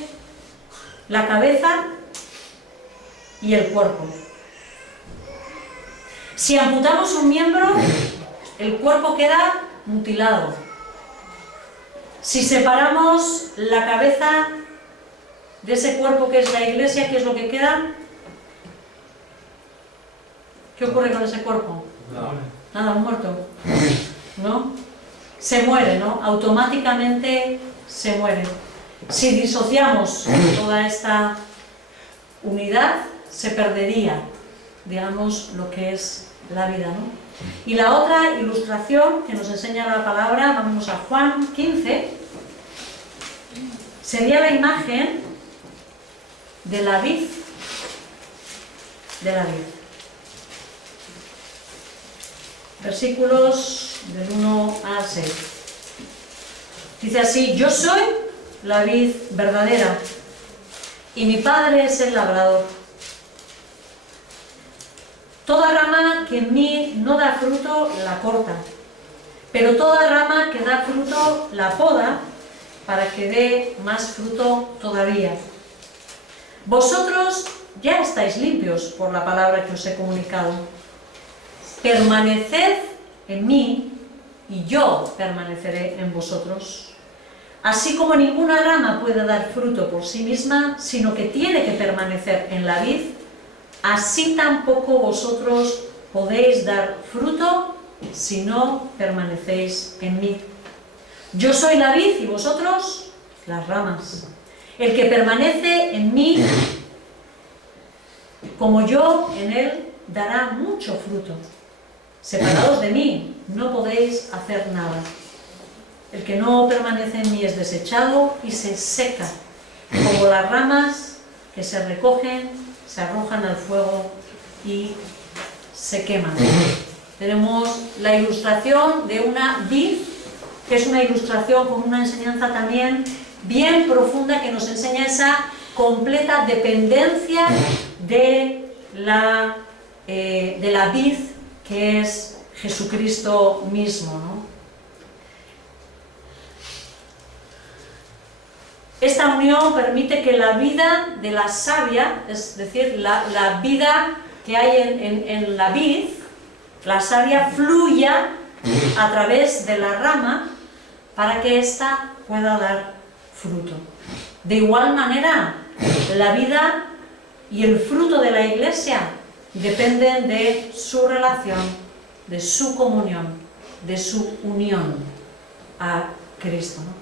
la cabeza y el cuerpo. Si amputamos un miembro, el cuerpo queda mutilado. Si separamos la cabeza de ese cuerpo que es la iglesia, ¿qué es lo que queda? ¿Qué ocurre con ese cuerpo? Nada, muerto. ¿No? Se muere, ¿no? Automáticamente se muere. Si disociamos toda esta unidad, se perdería, digamos, lo que es la vida, ¿no? Y la otra ilustración que nos enseña la palabra, vamos a Juan 15, sería la imagen de la vid, versículos del 1 al 6. Dice así: yo soy la vid verdadera y mi Padre es el labrador. Toda rama que en mí no da fruto la corta, pero toda rama que da fruto la poda para que dé más fruto todavía. Vosotros ya estáis limpios por la palabra que os he comunicado. Permaneced en mí y yo permaneceré en vosotros. Así como ninguna rama puede dar fruto por sí misma, sino que tiene que permanecer en la vid, así tampoco vosotros podéis dar fruto si no permanecéis en mí. Yo soy la vid y vosotros las ramas. El que permanece en mí, como yo en él, dará mucho fruto. Separados de mí, no podéis hacer nada. El que no permanece en mí es desechado y se seca, como las ramas que se recogen, se arrojan al fuego y se queman. Tenemos la ilustración de una vid, que es una ilustración con una enseñanza también bien profunda que nos enseña esa completa dependencia de la vid, que es Jesucristo mismo, ¿no? Esta unión permite que la vida de la savia, es decir, la vida que hay en la vid, la savia fluya a través de la rama para que ésta pueda dar fruto. De igual manera, la vida y el fruto de la iglesia dependen de su relación, de su comunión, de su unión a Cristo, ¿no?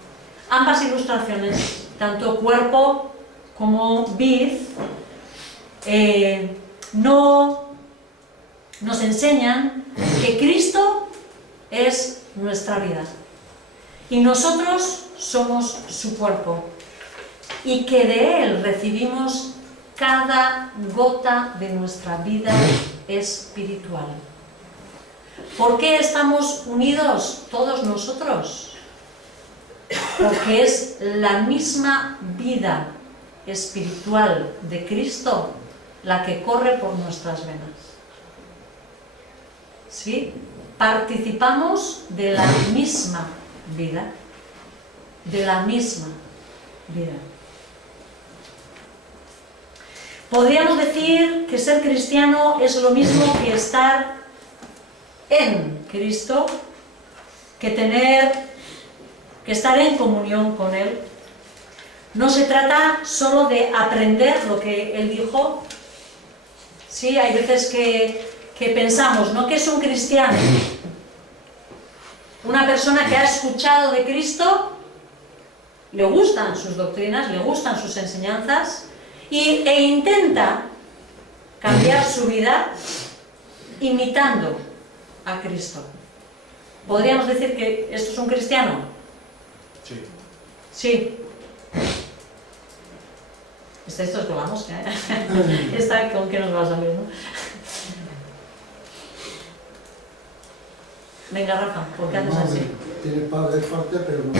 Ambas ilustraciones, tanto cuerpo como vid, nos enseñan que Cristo es nuestra vida y nosotros somos su cuerpo y que de Él recibimos cada gota de nuestra vida espiritual. ¿Por qué estamos unidos todos nosotros? Porque es la misma vida espiritual de Cristo la que corre por nuestras venas. ¿Sí? Participamos de la misma vida, de la misma vida. Podríamos decir que ser cristiano es lo mismo que estar en Cristo, que estar en comunión con Él. No se trata solo de aprender lo que Él dijo. Sí, hay veces que pensamos, ¿no?, que es un cristiano. Una persona que ha escuchado de Cristo, le gustan sus doctrinas, le gustan sus enseñanzas, e intenta cambiar su vida imitando a Cristo. ¿Podríamos decir que esto es un cristiano? Sí. Sí. Esto es volamos, ¿eh? Esta, ¿con qué nos va a salir, no? Venga, Rafa, ¿por qué haces así? Tiene padre fuerte, pero no.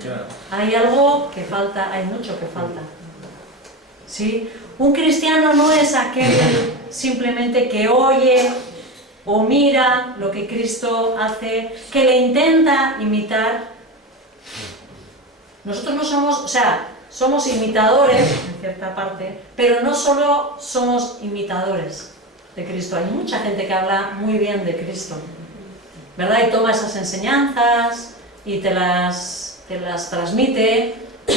Claro. Hay algo que falta, hay mucho que falta. ¿Sí? Un cristiano no es aquel simplemente que oye o mira lo que Cristo hace, que le intenta imitar. Nosotros no somos, o sea, somos imitadores, en cierta parte, pero no solo somos imitadores de Cristo. Hay mucha gente que habla muy bien de Cristo, ¿verdad? Y toma esas enseñanzas y te las transmite,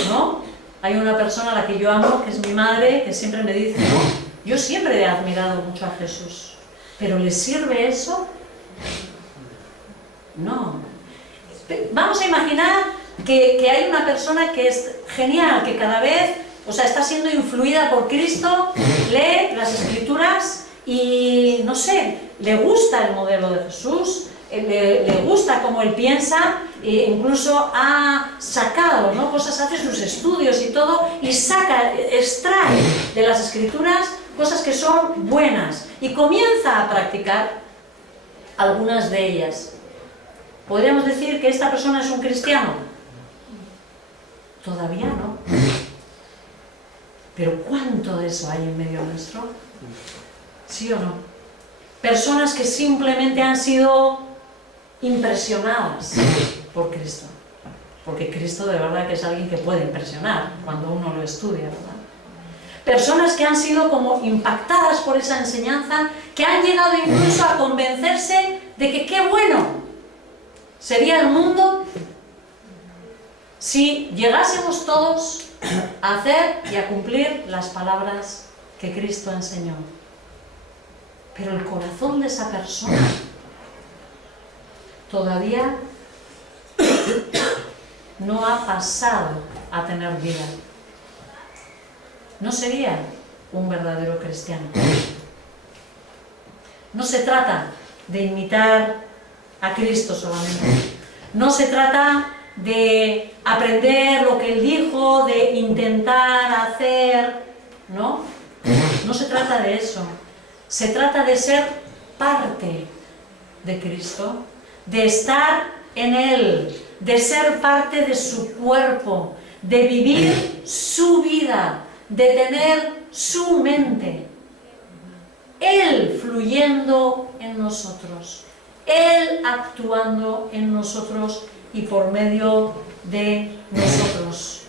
¿no? Hay una persona a la que yo amo, que es mi madre, que siempre me dice, ¿no? Yo siempre he admirado mucho a Jesús, ¿pero le sirve eso? No. Vamos a imaginar que hay una persona que es genial, que cada vez, o sea, está siendo influida por Cristo, lee las Escrituras y, no sé, le gusta el modelo de Jesús, le gusta cómo él piensa, e incluso ha sacado, ¿no?, cosas, hace sus estudios y todo, y extrae de las Escrituras cosas que son buenas, y comienza a practicar algunas de ellas. ¿Podríamos decir que esta persona es un cristiano? Todavía no. Pero ¿cuánto de eso hay en medio nuestro? ¿Sí o no? Personas que simplemente han sido impresionadas por Cristo. Porque Cristo de verdad que es alguien que puede impresionar cuando uno lo estudia, ¿verdad? Personas que han sido como impactadas por esa enseñanza, que han llegado incluso a convencerse de que qué bueno sería el mundo si llegásemos todos a hacer y a cumplir las palabras que Cristo enseñó. Pero el corazón de esa persona todavía no ha pasado a tener vida. No sería un verdadero cristiano. No se trata de imitar a Cristo solamente. No se trata de aprender lo que Él dijo, de intentar hacer, ¿no? No se trata de eso. Se trata de ser parte de Cristo, de estar en Él, de ser parte de su cuerpo, de vivir su vida, de tener su mente. Él fluyendo en nosotros, Él actuando en nosotros y por medio de nosotros.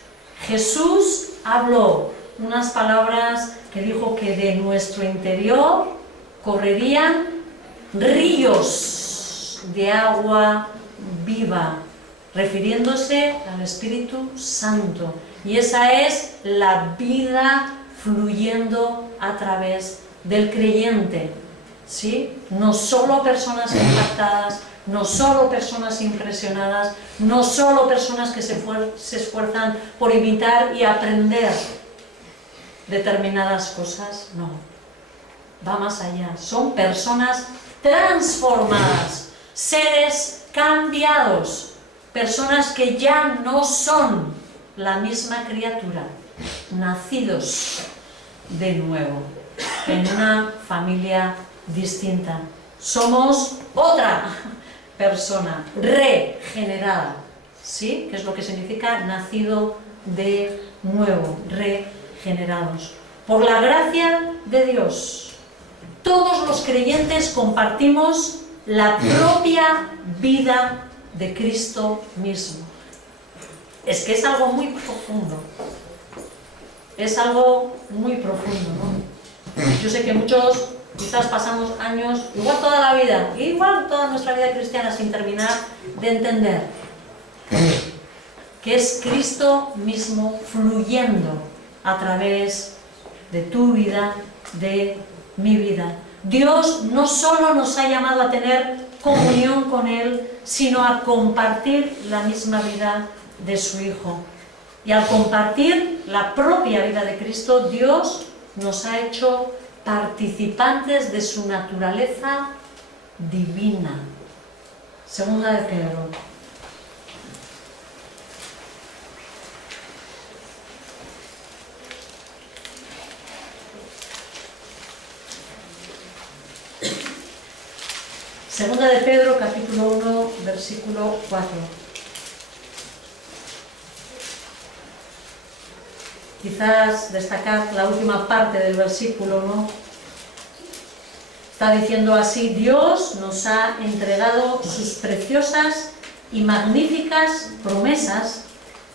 Jesús habló unas palabras que dijo que de nuestro interior correrían ríos de agua viva, refiriéndose al Espíritu Santo. Y esa es la vida fluyendo a través del creyente, ¿sí? No solo personas impactadas, no solo personas impresionadas, no solo personas que se esfuerzan por imitar y aprender determinadas cosas, no. Va más allá. Son personas transformadas, seres cambiados, personas que ya no son la misma criatura, nacidos de nuevo, en una familia distinta. Somos otra persona, regenerada, ¿sí? Que es lo que significa nacido de nuevo, regenerados. Por la gracia de Dios, todos los creyentes compartimos la propia vida de Cristo mismo. Es que es algo muy profundo. Es algo muy profundo, ¿no? Yo sé que muchos quizás pasamos años, igual toda la vida, igual toda nuestra vida cristiana, sin terminar de entender que es Cristo mismo fluyendo a través de tu vida, de mi vida. Dios no solo nos ha llamado a tener comunión con Él, sino a compartir la misma vida de su Hijo. Y al compartir la propia vida de Cristo, Dios nos ha hecho participantes de su naturaleza divina. Segunda de Pedro. Segunda de Pedro, capítulo 1, versículo 4. Quizás destacar la última parte del versículo, ¿no? Está diciendo así: Dios nos ha entregado sus preciosas y magníficas promesas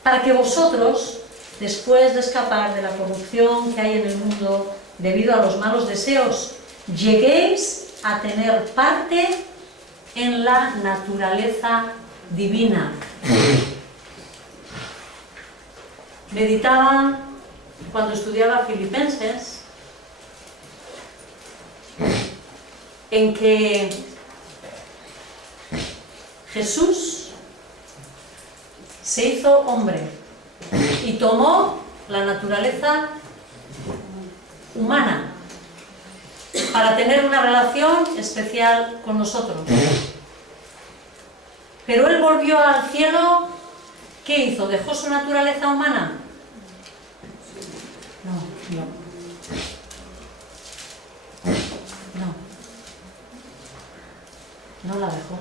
para que vosotros, después de escapar de la corrupción que hay en el mundo debido a los malos deseos, lleguéis a tener parte en la naturaleza divina. Meditaba cuando estudiaba Filipenses en que Jesús se hizo hombre y tomó la naturaleza humana para tener una relación especial con nosotros. Pero Él volvió al cielo, ¿qué hizo? ¿Dejó su naturaleza humana? No la dejó.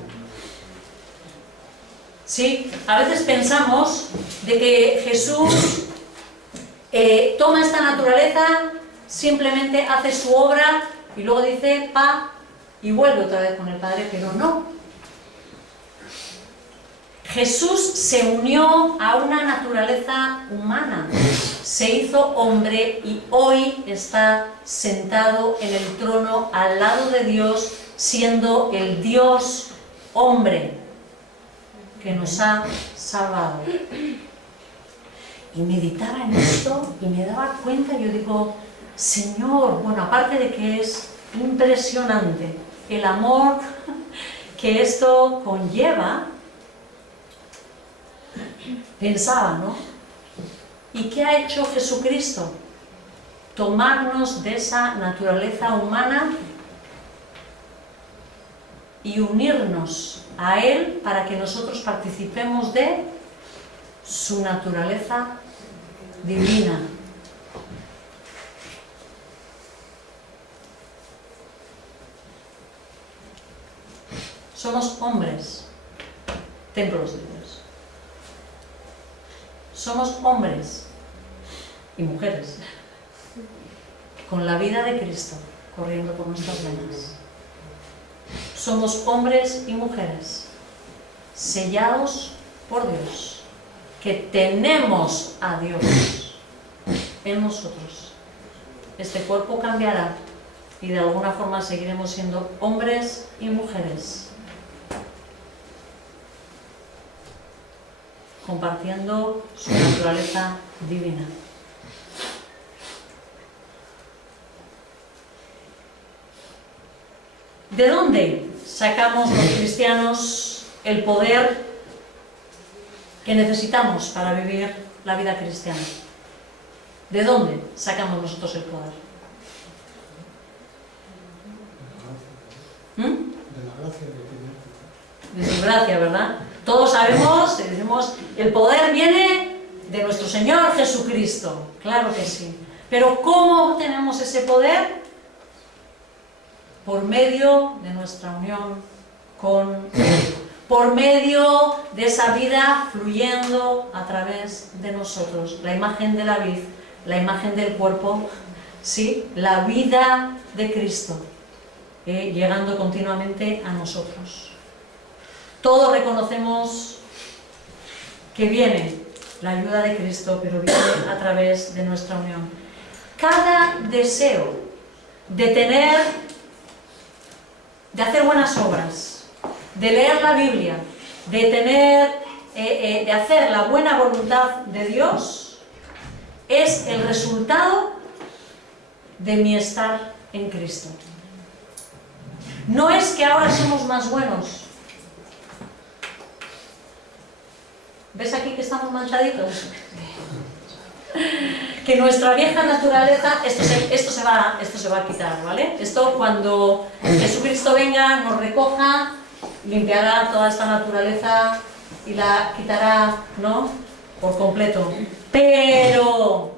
Sí, a veces pensamos de que Jesús toma esta naturaleza, simplemente hace su obra y luego dice pa y vuelve otra vez con el Padre, pero no. Jesús se unió a una naturaleza humana, se hizo hombre y hoy está sentado en el trono al lado de Dios, siendo el Dios hombre que nos ha salvado. Y meditaba en esto y me daba cuenta, yo digo, Señor, bueno, aparte de que es impresionante el amor que esto conlleva, pensaba, ¿no? ¿Y qué ha hecho Jesucristo? Tomarnos de esa naturaleza humana y unirnos a Él para que nosotros participemos de su naturaleza divina. Somos hombres, templos de Dios. Somos hombres y mujeres con la vida de Cristo corriendo por nuestras venas. Somos hombres y mujeres sellados por Dios, que tenemos a Dios en nosotros. Este cuerpo cambiará y de alguna forma seguiremos siendo hombres y mujeres, compartiendo su naturaleza divina. ¿De dónde sacamos los cristianos el poder que necesitamos para vivir la vida cristiana? ¿De dónde sacamos nosotros el poder? De la gracia que tiene. De su gracia, ¿verdad? Todos sabemos, decimos, el poder viene de nuestro Señor Jesucristo. Claro que sí. Pero ¿cómo obtenemos ese poder? Por medio de nuestra unión con Él. Por medio de esa vida fluyendo a través de nosotros. La imagen de la vid, la imagen del cuerpo, ¿sí? La vida de Cristo, llegando continuamente a nosotros. Todos reconocemos que viene la ayuda de Cristo, pero viene a través de nuestra unión. Cada deseo de hacer buenas obras, de leer la Biblia, de hacer la buena voluntad de Dios, es el resultado de mi estar en Cristo. No es que ahora somos más buenos. ¿Ves aquí que estamos manchaditos? Que nuestra vieja naturaleza, esto se va a quitar, ¿vale? Esto cuando Jesucristo venga, nos recoja, limpiará toda esta naturaleza y la quitará, ¿no? Por completo. Pero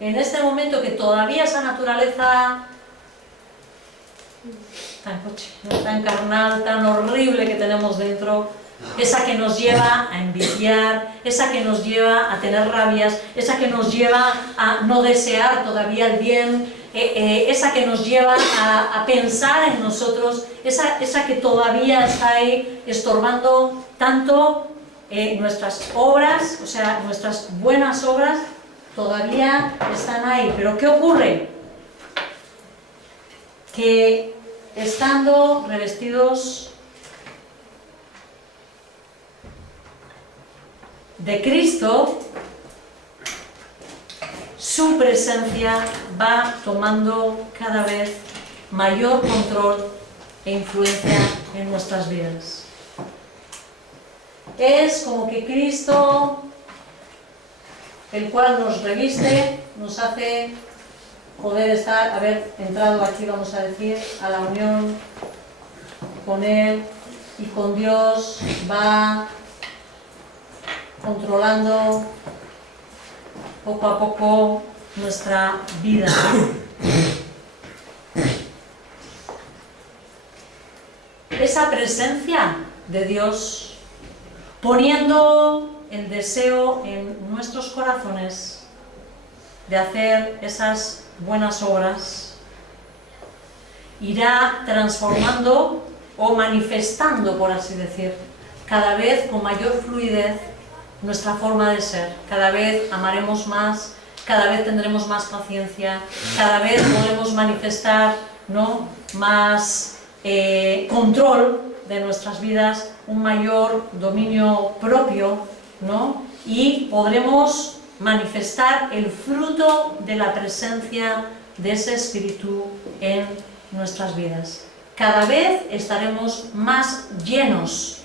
en este momento que todavía esa naturaleza tan carnal, tan horrible que tenemos dentro, esa que nos lleva a enviciar, esa que nos lleva a tener rabias, esa que nos lleva a no desear todavía el bien, esa que nos lleva a pensar en nosotros, esa que todavía está ahí estorbando tanto, nuestras obras, o sea, nuestras buenas obras todavía están ahí. Pero ¿qué ocurre? Que estando revestidos de Cristo, su presencia va tomando cada vez mayor control e influencia en nuestras vidas. Es como que Cristo, el cual nos reviste, nos hace poder haber entrado aquí, vamos a decir, a la unión con Él y con Dios, va controlando poco a poco nuestra vida. Esa presencia de Dios, poniendo el deseo en nuestros corazones de hacer esas buenas obras, irá transformando o manifestando, por así decir, cada vez con mayor fluidez nuestra forma de ser. Cada vez amaremos más, cada vez tendremos más paciencia, cada vez podremos manifestar, ¿no?, más control de nuestras vidas, un mayor dominio propio, ¿no?, y podremos manifestar el fruto de la presencia de ese Espíritu en nuestras vidas. Cada vez estaremos más llenos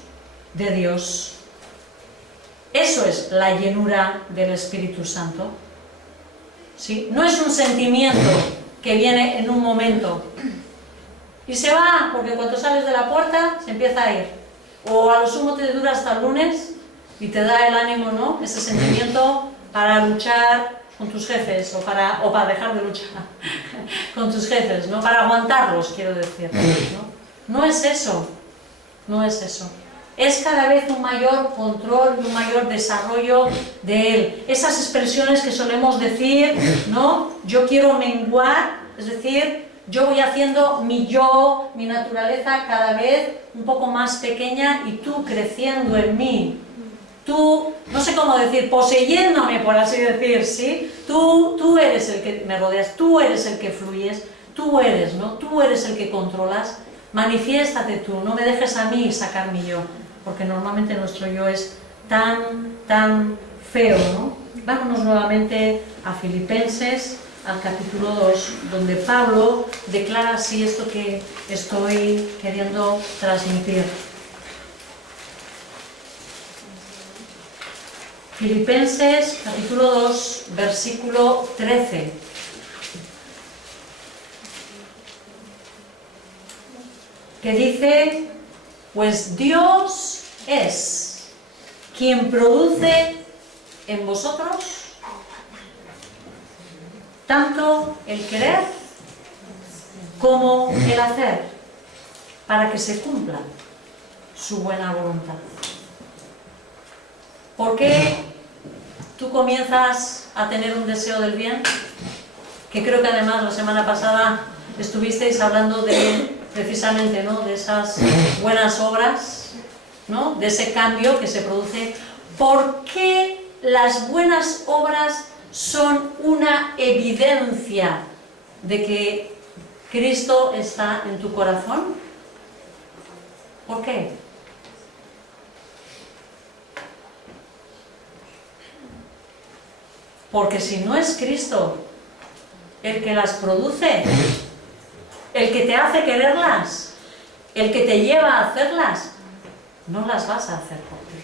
de Dios. Eso es la llenura del Espíritu Santo. ¿Sí? No es un sentimiento que viene en un momento y se va, porque cuando sales de la puerta se empieza a ir. O a lo sumo te dura hasta el lunes y te da el ánimo, ¿no?, ese sentimiento para luchar con tus jefes o para dejar de luchar con tus jefes, ¿no?, para aguantarlos, quiero decir, ¿no? No es eso, no es eso. Es cada vez un mayor control y un mayor desarrollo de Él. Esas expresiones que solemos decir, ¿no?, yo quiero menguar, es decir, yo voy haciendo mi yo, mi naturaleza cada vez un poco más pequeña y tú creciendo en mí. Tú, no sé cómo decir, poseyéndome, por así decir, ¿sí? Tú eres el que me rodeas, tú eres el que fluyes, tú eres, ¿no? Tú eres el que controlas. Manifiéstate tú, no me dejes a mí sacar mi yo, porque normalmente nuestro yo es tan feo, ¿no? Vámonos nuevamente a Filipenses, al capítulo 2, donde Pablo declara así esto que estoy queriendo transmitir. Filipenses, capítulo 2, versículo 13. Que dice, pues Dios es quien produce en vosotros tanto el querer como el hacer, para que se cumpla su buena voluntad. ¿Por qué tú comienzas a tener un deseo del bien? Que creo que además la semana pasada estuvisteis hablando de, precisamente, ¿no?, de esas buenas obras, ¿no?, de ese cambio que se produce. ¿Por qué las buenas obras son una evidencia de que Cristo está en tu corazón? ¿Por qué? Porque si no es Cristo el que las produce, el que te hace quererlas, el que te lleva a hacerlas, no las vas a hacer por ti.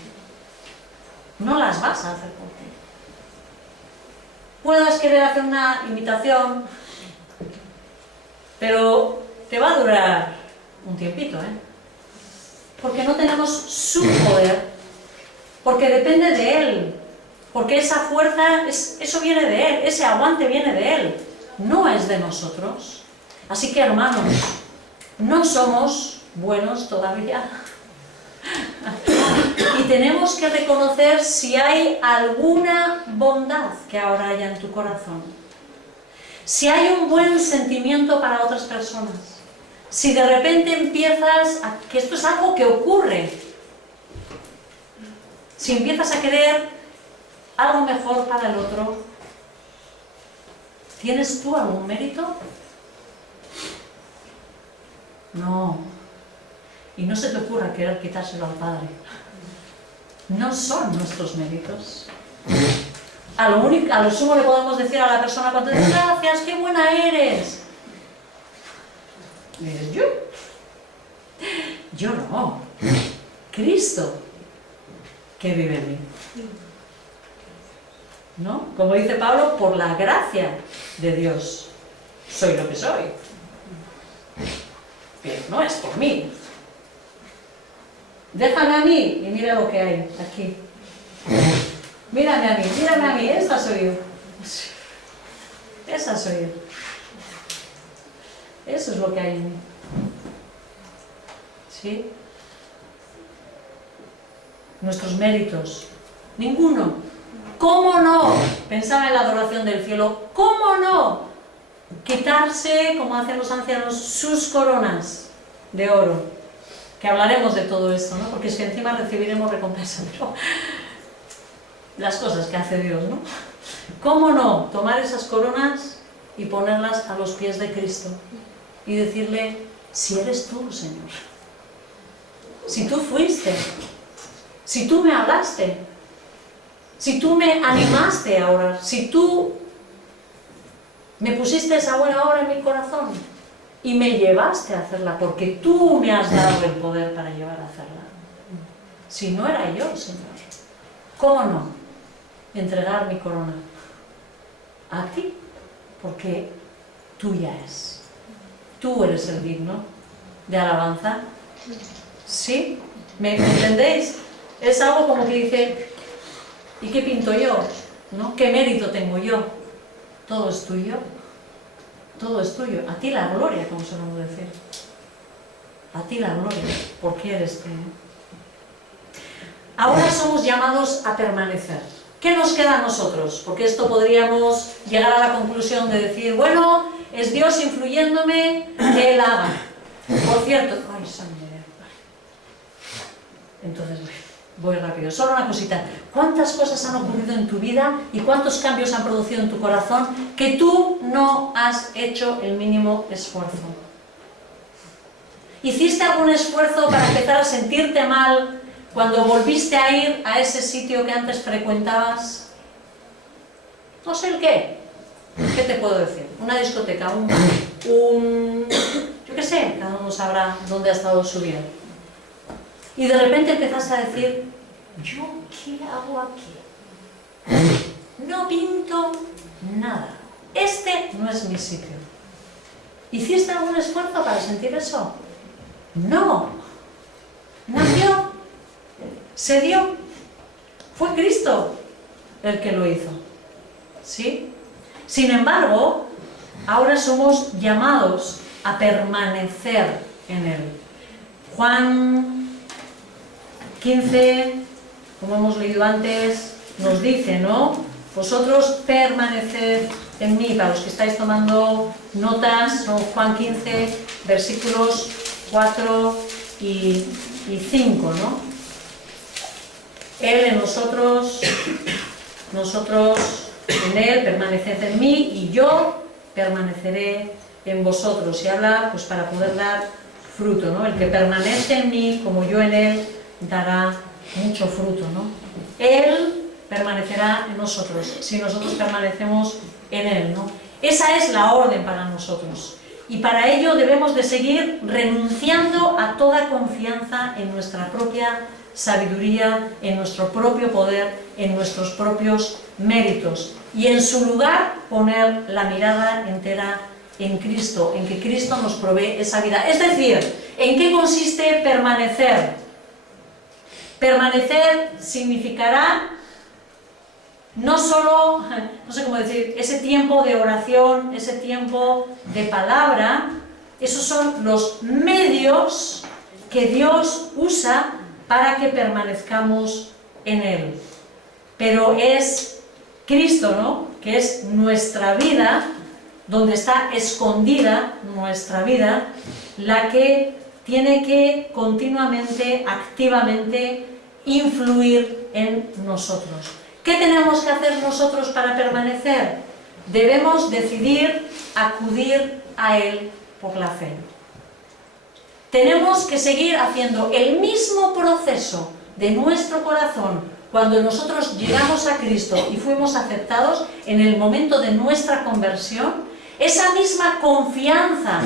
No las vas a hacer por ti. Puedas querer hacer una imitación, pero te va a durar un tiempito, porque no tenemos su poder, porque depende de Él, porque esa fuerza, eso viene de Él, ese aguante viene de Él, no es de nosotros. Así que, hermanos, no somos buenos todavía. Y tenemos que reconocer si hay alguna bondad que ahora haya en tu corazón, si hay un buen sentimiento para otras personas, si de repente empiezas a, que esto es algo que ocurre, si empiezas a querer algo mejor para el otro, ¿tienes tú algún mérito? No. Y no se te ocurra querer quitárselo al Padre. No son nuestros méritos. A lo sumo le podemos decir a la persona cuando dice, gracias, qué buena eres. ¿Eres yo? Yo no. Cristo que vive en mí. ¿No? Como dice Pablo, por la gracia de Dios soy lo que soy. Pero no es por mí. Déjame a mí y mira lo que hay aquí. Mírame a mí, esta soy yo. Esa soy yo. Eso es lo que hay en mí. ¿Sí? Nuestros méritos. Ninguno. ¿Cómo no? Pensaba en la adoración del cielo. ¿Cómo no? Quitarse, como hacen los ancianos, sus coronas de oro. Que hablaremos de todo esto, ¿no? Porque es que encima recibiremos recompensa. Pero las cosas que hace Dios, ¿no? ¿Cómo no? Tomar esas coronas y ponerlas a los pies de Cristo. Y decirle, si eres tú, Señor. Si tú fuiste. Si tú me hablaste. Si tú me animaste a orar. Si tú me pusiste esa buena obra en mi corazón. Y me llevaste a hacerla. Porque tú me has dado el poder para llevar a hacerla. Si no era yo, Señor. ¿Cómo no? Entregar mi corona a ti. Porque tuya es. Tú eres el digno de alabanza. ¿Sí? ¿Me entendéis? Es algo como que dice, ¿y qué pinto yo? ¿No? ¿Qué mérito tengo yo? Todo es tuyo. Todo es tuyo. A ti la gloria, como solemos decir. A ti la gloria, porque eres tú. Ahora somos llamados a permanecer. ¿Qué nos queda a nosotros? Porque esto podríamos llegar a la conclusión de decir, bueno, es Dios influyéndome que Él haga. Por cierto, ay, sangre. Entonces voy rápido. Solo una cosita. ¿Cuántas cosas han ocurrido en tu vida y cuántos cambios han producido en tu corazón que tú no has hecho el mínimo esfuerzo? ¿Hiciste algún esfuerzo para empezar a sentirte mal cuando volviste a ir a ese sitio que antes frecuentabas? No sé el qué. ¿Qué te puedo decir? Una discoteca, yo qué sé, cada uno sabrá dónde ha estado su vida. Y de repente empezaste a decir, ¿yo qué hago aquí? No pinto nada. Este no es mi sitio. ¿Hiciste algún esfuerzo para sentir eso? No. Nació. Se dio. Fue Cristo el que lo hizo. ¿Sí? Sin embargo, ahora somos llamados a permanecer en Él. Juan 15, como hemos leído antes, nos dice, ¿no? Vosotros permaneced en mí. Para los que estáis tomando notas, son Juan 15, versículos 4 y 5, ¿no? Él en nosotros en Él, permaneced en mí y yo permaneceré en vosotros. Y habla, pues para poder dar fruto, ¿no? El que permanece en mí, como yo en Él, dará mucho fruto, ¿no? Él permanecerá en nosotros, si nosotros permanecemos en Él, ¿no? Esa es la orden para nosotros. Y para ello debemos de seguir renunciando a toda confianza en nuestra propia sabiduría, en nuestro propio poder, en nuestros propios méritos. Y en su lugar poner la mirada entera en Cristo, en que Cristo nos provee esa vida. Es decir, ¿en qué consiste permanecer? Permanecer significará no solo, no sé cómo decir, ese tiempo de oración, ese tiempo de palabra, esos son los medios que Dios usa para que permanezcamos en Él. Pero es Cristo, ¿no? Que es nuestra vida, donde está escondida nuestra vida, la que tiene que continuamente, activamente influir en nosotros. ¿Qué tenemos que hacer nosotros para permanecer? Debemos decidir acudir a Él por la fe. Tenemos que seguir haciendo el mismo proceso de nuestro corazón cuando nosotros llegamos a Cristo y fuimos aceptados en el momento de nuestra conversión. Esa misma confianza,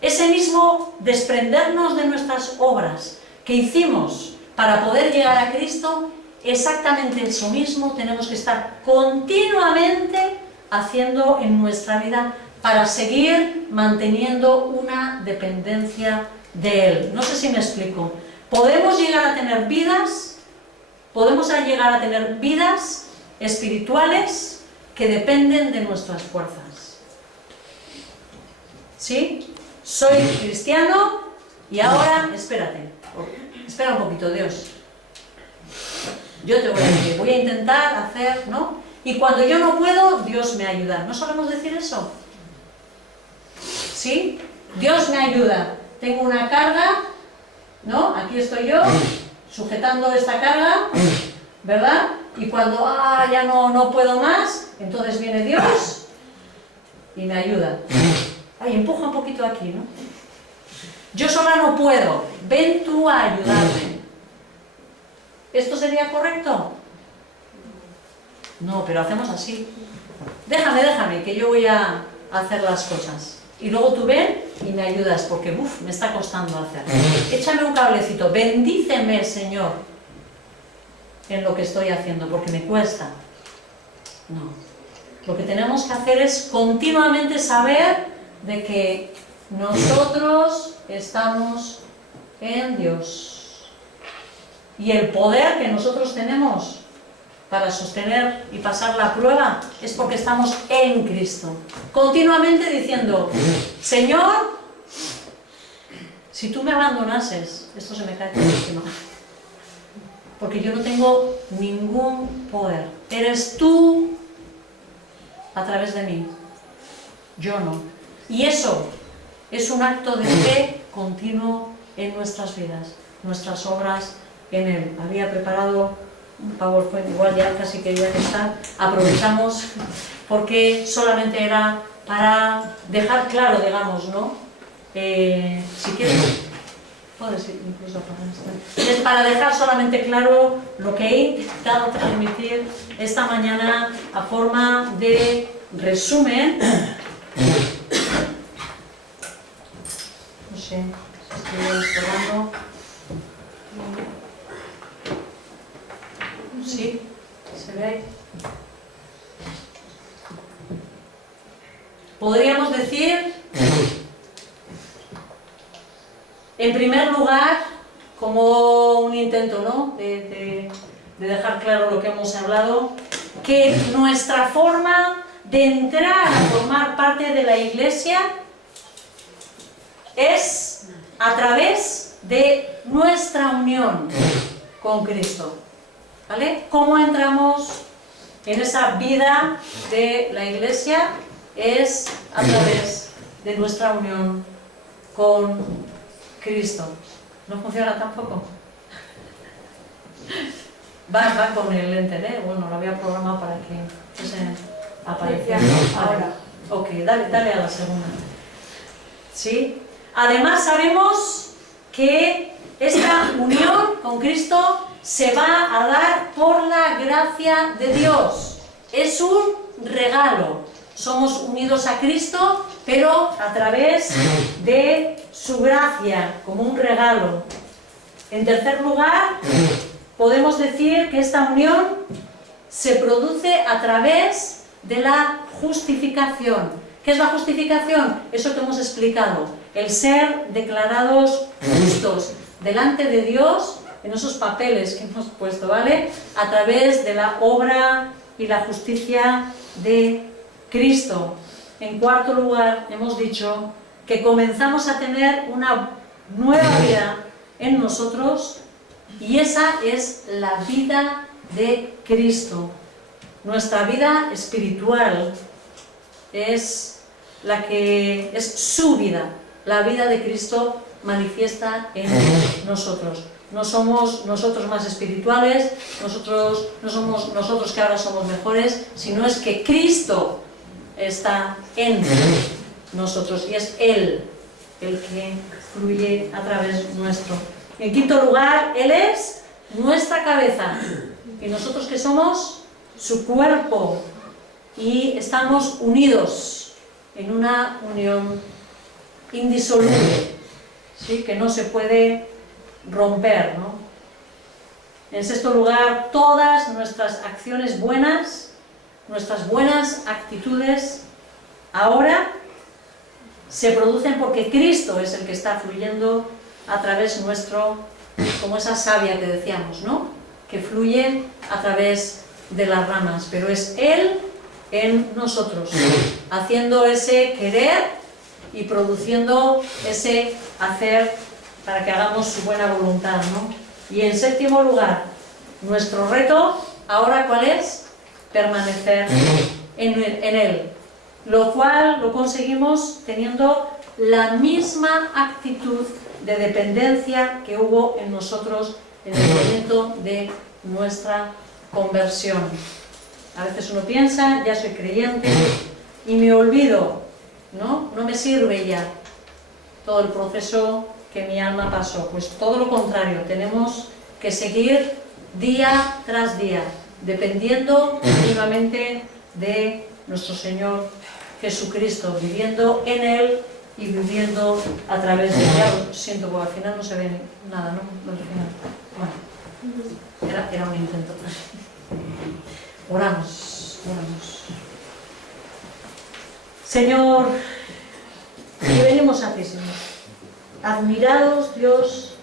ese mismo desprendernos de nuestras obras que hicimos para poder llegar a Cristo, exactamente eso mismo tenemos que estar continuamente haciendo en nuestra vida para seguir manteniendo una dependencia de Él. No sé si me explico. Podemos llegar a tener vidas espirituales que dependen de nuestras fuerzas. ¿Sí? Soy cristiano y ahora, espera un poquito, Dios. Yo te voy a intentar hacer, ¿no? Y cuando yo no puedo, Dios me ayuda. ¿No solemos decir eso? ¿Sí? Dios me ayuda. Tengo una carga, ¿no? Aquí estoy yo, sujetando esta carga, ¿verdad? Y cuando ya no puedo más, entonces viene Dios y me ayuda. Ay, empuja un poquito aquí, ¿no? Yo sola no puedo, ven tú a ayudarme. ¿Esto sería correcto? No, pero hacemos así. Déjame, que yo voy a hacer las cosas. Y luego tú ven y me ayudas, porque me está costando hacer. Échame un cablecito, bendíceme, Señor, en lo que estoy haciendo, porque me cuesta. No. Lo que tenemos que hacer es continuamente saber de que nosotros estamos en Dios. Y el poder que nosotros tenemos para sostener y pasar la prueba es porque estamos en Cristo. Continuamente diciendo, Señor, si tú me abandonases, esto se me cae por encima. Porque yo no tengo ningún poder. Eres tú a través de mí. Yo no. Y eso es un acto de fe continuo en nuestras vidas, nuestras obras en Él. Había preparado un PowerPoint, igual ya casi quería estar. Aprovechamos porque solamente era para dejar claro, digamos, ¿no? Si quieres, puedes ir incluso para esto. Es para dejar solamente claro lo que he intentado transmitir esta mañana a forma de resumen. No sé, estoy explorando. Sí, se ve. Podríamos decir, en primer lugar, como un intento, ¿no?, de dejar claro lo que hemos hablado, que nuestra forma de entrar a formar parte de la Iglesia es a través de nuestra unión con Cristo. ¿Vale? ¿Cómo entramos en esa vida de la Iglesia? Es a través de nuestra unión con Cristo. ¿No funciona tampoco? Va con el lente, ¿eh? Bueno, lo había programado para que se apareciera ahora. Ok, dale a la segunda. ¿Sí? Además sabemos que esta unión con Cristo se va a dar por la gracia de Dios. Es un regalo. Somos unidos a Cristo, pero a través de su gracia, como un regalo. En tercer lugar, podemos decir que esta unión se produce a través de la justificación. ¿Qué es la justificación? Eso que hemos explicado. El ser declarados justos delante de Dios en esos papeles que hemos puesto, ¿vale? A través de la obra y la justicia de Cristo. En cuarto lugar, hemos dicho que comenzamos a tener una nueva vida en nosotros y esa es la vida de Cristo. Nuestra vida espiritual es la que es su vida, la vida de Cristo manifiesta en nosotros. no somos nosotros más espirituales, no somos nosotros que ahora somos mejores, sino es que Cristo está en nosotros y es Él el que fluye a través nuestro. En quinto lugar, Él es nuestra cabeza y nosotros que somos su cuerpo y estamos unidos en una unión indisoluble, ¿sí? Que no se puede romper, ¿no? En sexto lugar, todas nuestras acciones buenas, nuestras buenas actitudes, ahora se producen porque Cristo es el que está fluyendo a través nuestro, como esa savia que decíamos, ¿no? Que fluye a través de las ramas, pero es Él en nosotros, haciendo ese querer y produciendo ese hacer para que hagamos su buena voluntad, ¿no? Y en séptimo lugar, nuestro reto, ahora ¿cuál es? Permanecer en Él, lo cual lo conseguimos teniendo la misma actitud de dependencia que hubo en nosotros en el momento de nuestra conversión. A veces uno piensa, ya soy creyente y me olvido, ¿no? No me sirve ya todo el proceso que mi alma pasó. Pues todo lo contrario, tenemos que seguir día tras día, dependiendo únicamente de nuestro Señor Jesucristo, viviendo en Él y viviendo a través de Él. Ya lo siento, porque al final no se ve nada, ¿no? Bueno, era un intento. Oramos. Señor, y venimos a ti, Señor, admirados, Dios,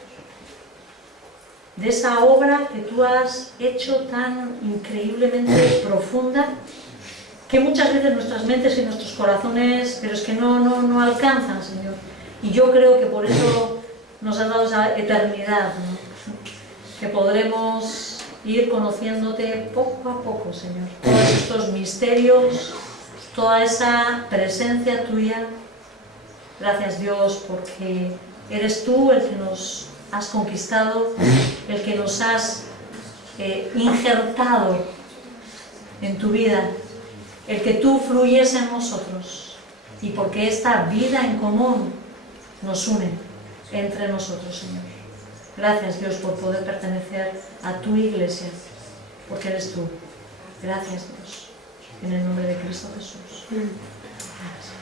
de esa obra que tú has hecho tan increíblemente profunda, que muchas veces nuestras mentes y nuestros corazones, pero es que no alcanzan, Señor. Y yo creo que por eso nos has dado esa eternidad, ¿no? Que podremos ir conociéndote poco a poco, Señor. Todos estos misterios, toda esa presencia tuya. Gracias, Dios, porque eres tú el que nos has conquistado, el que nos has injertado en tu vida, el que tú fluyes en nosotros, y porque esta vida en común nos une entre nosotros, Señor. Gracias, Dios, por poder pertenecer a tu iglesia, porque eres tú. Gracias, Dios. En el nombre de Cristo Jesús. Gracias.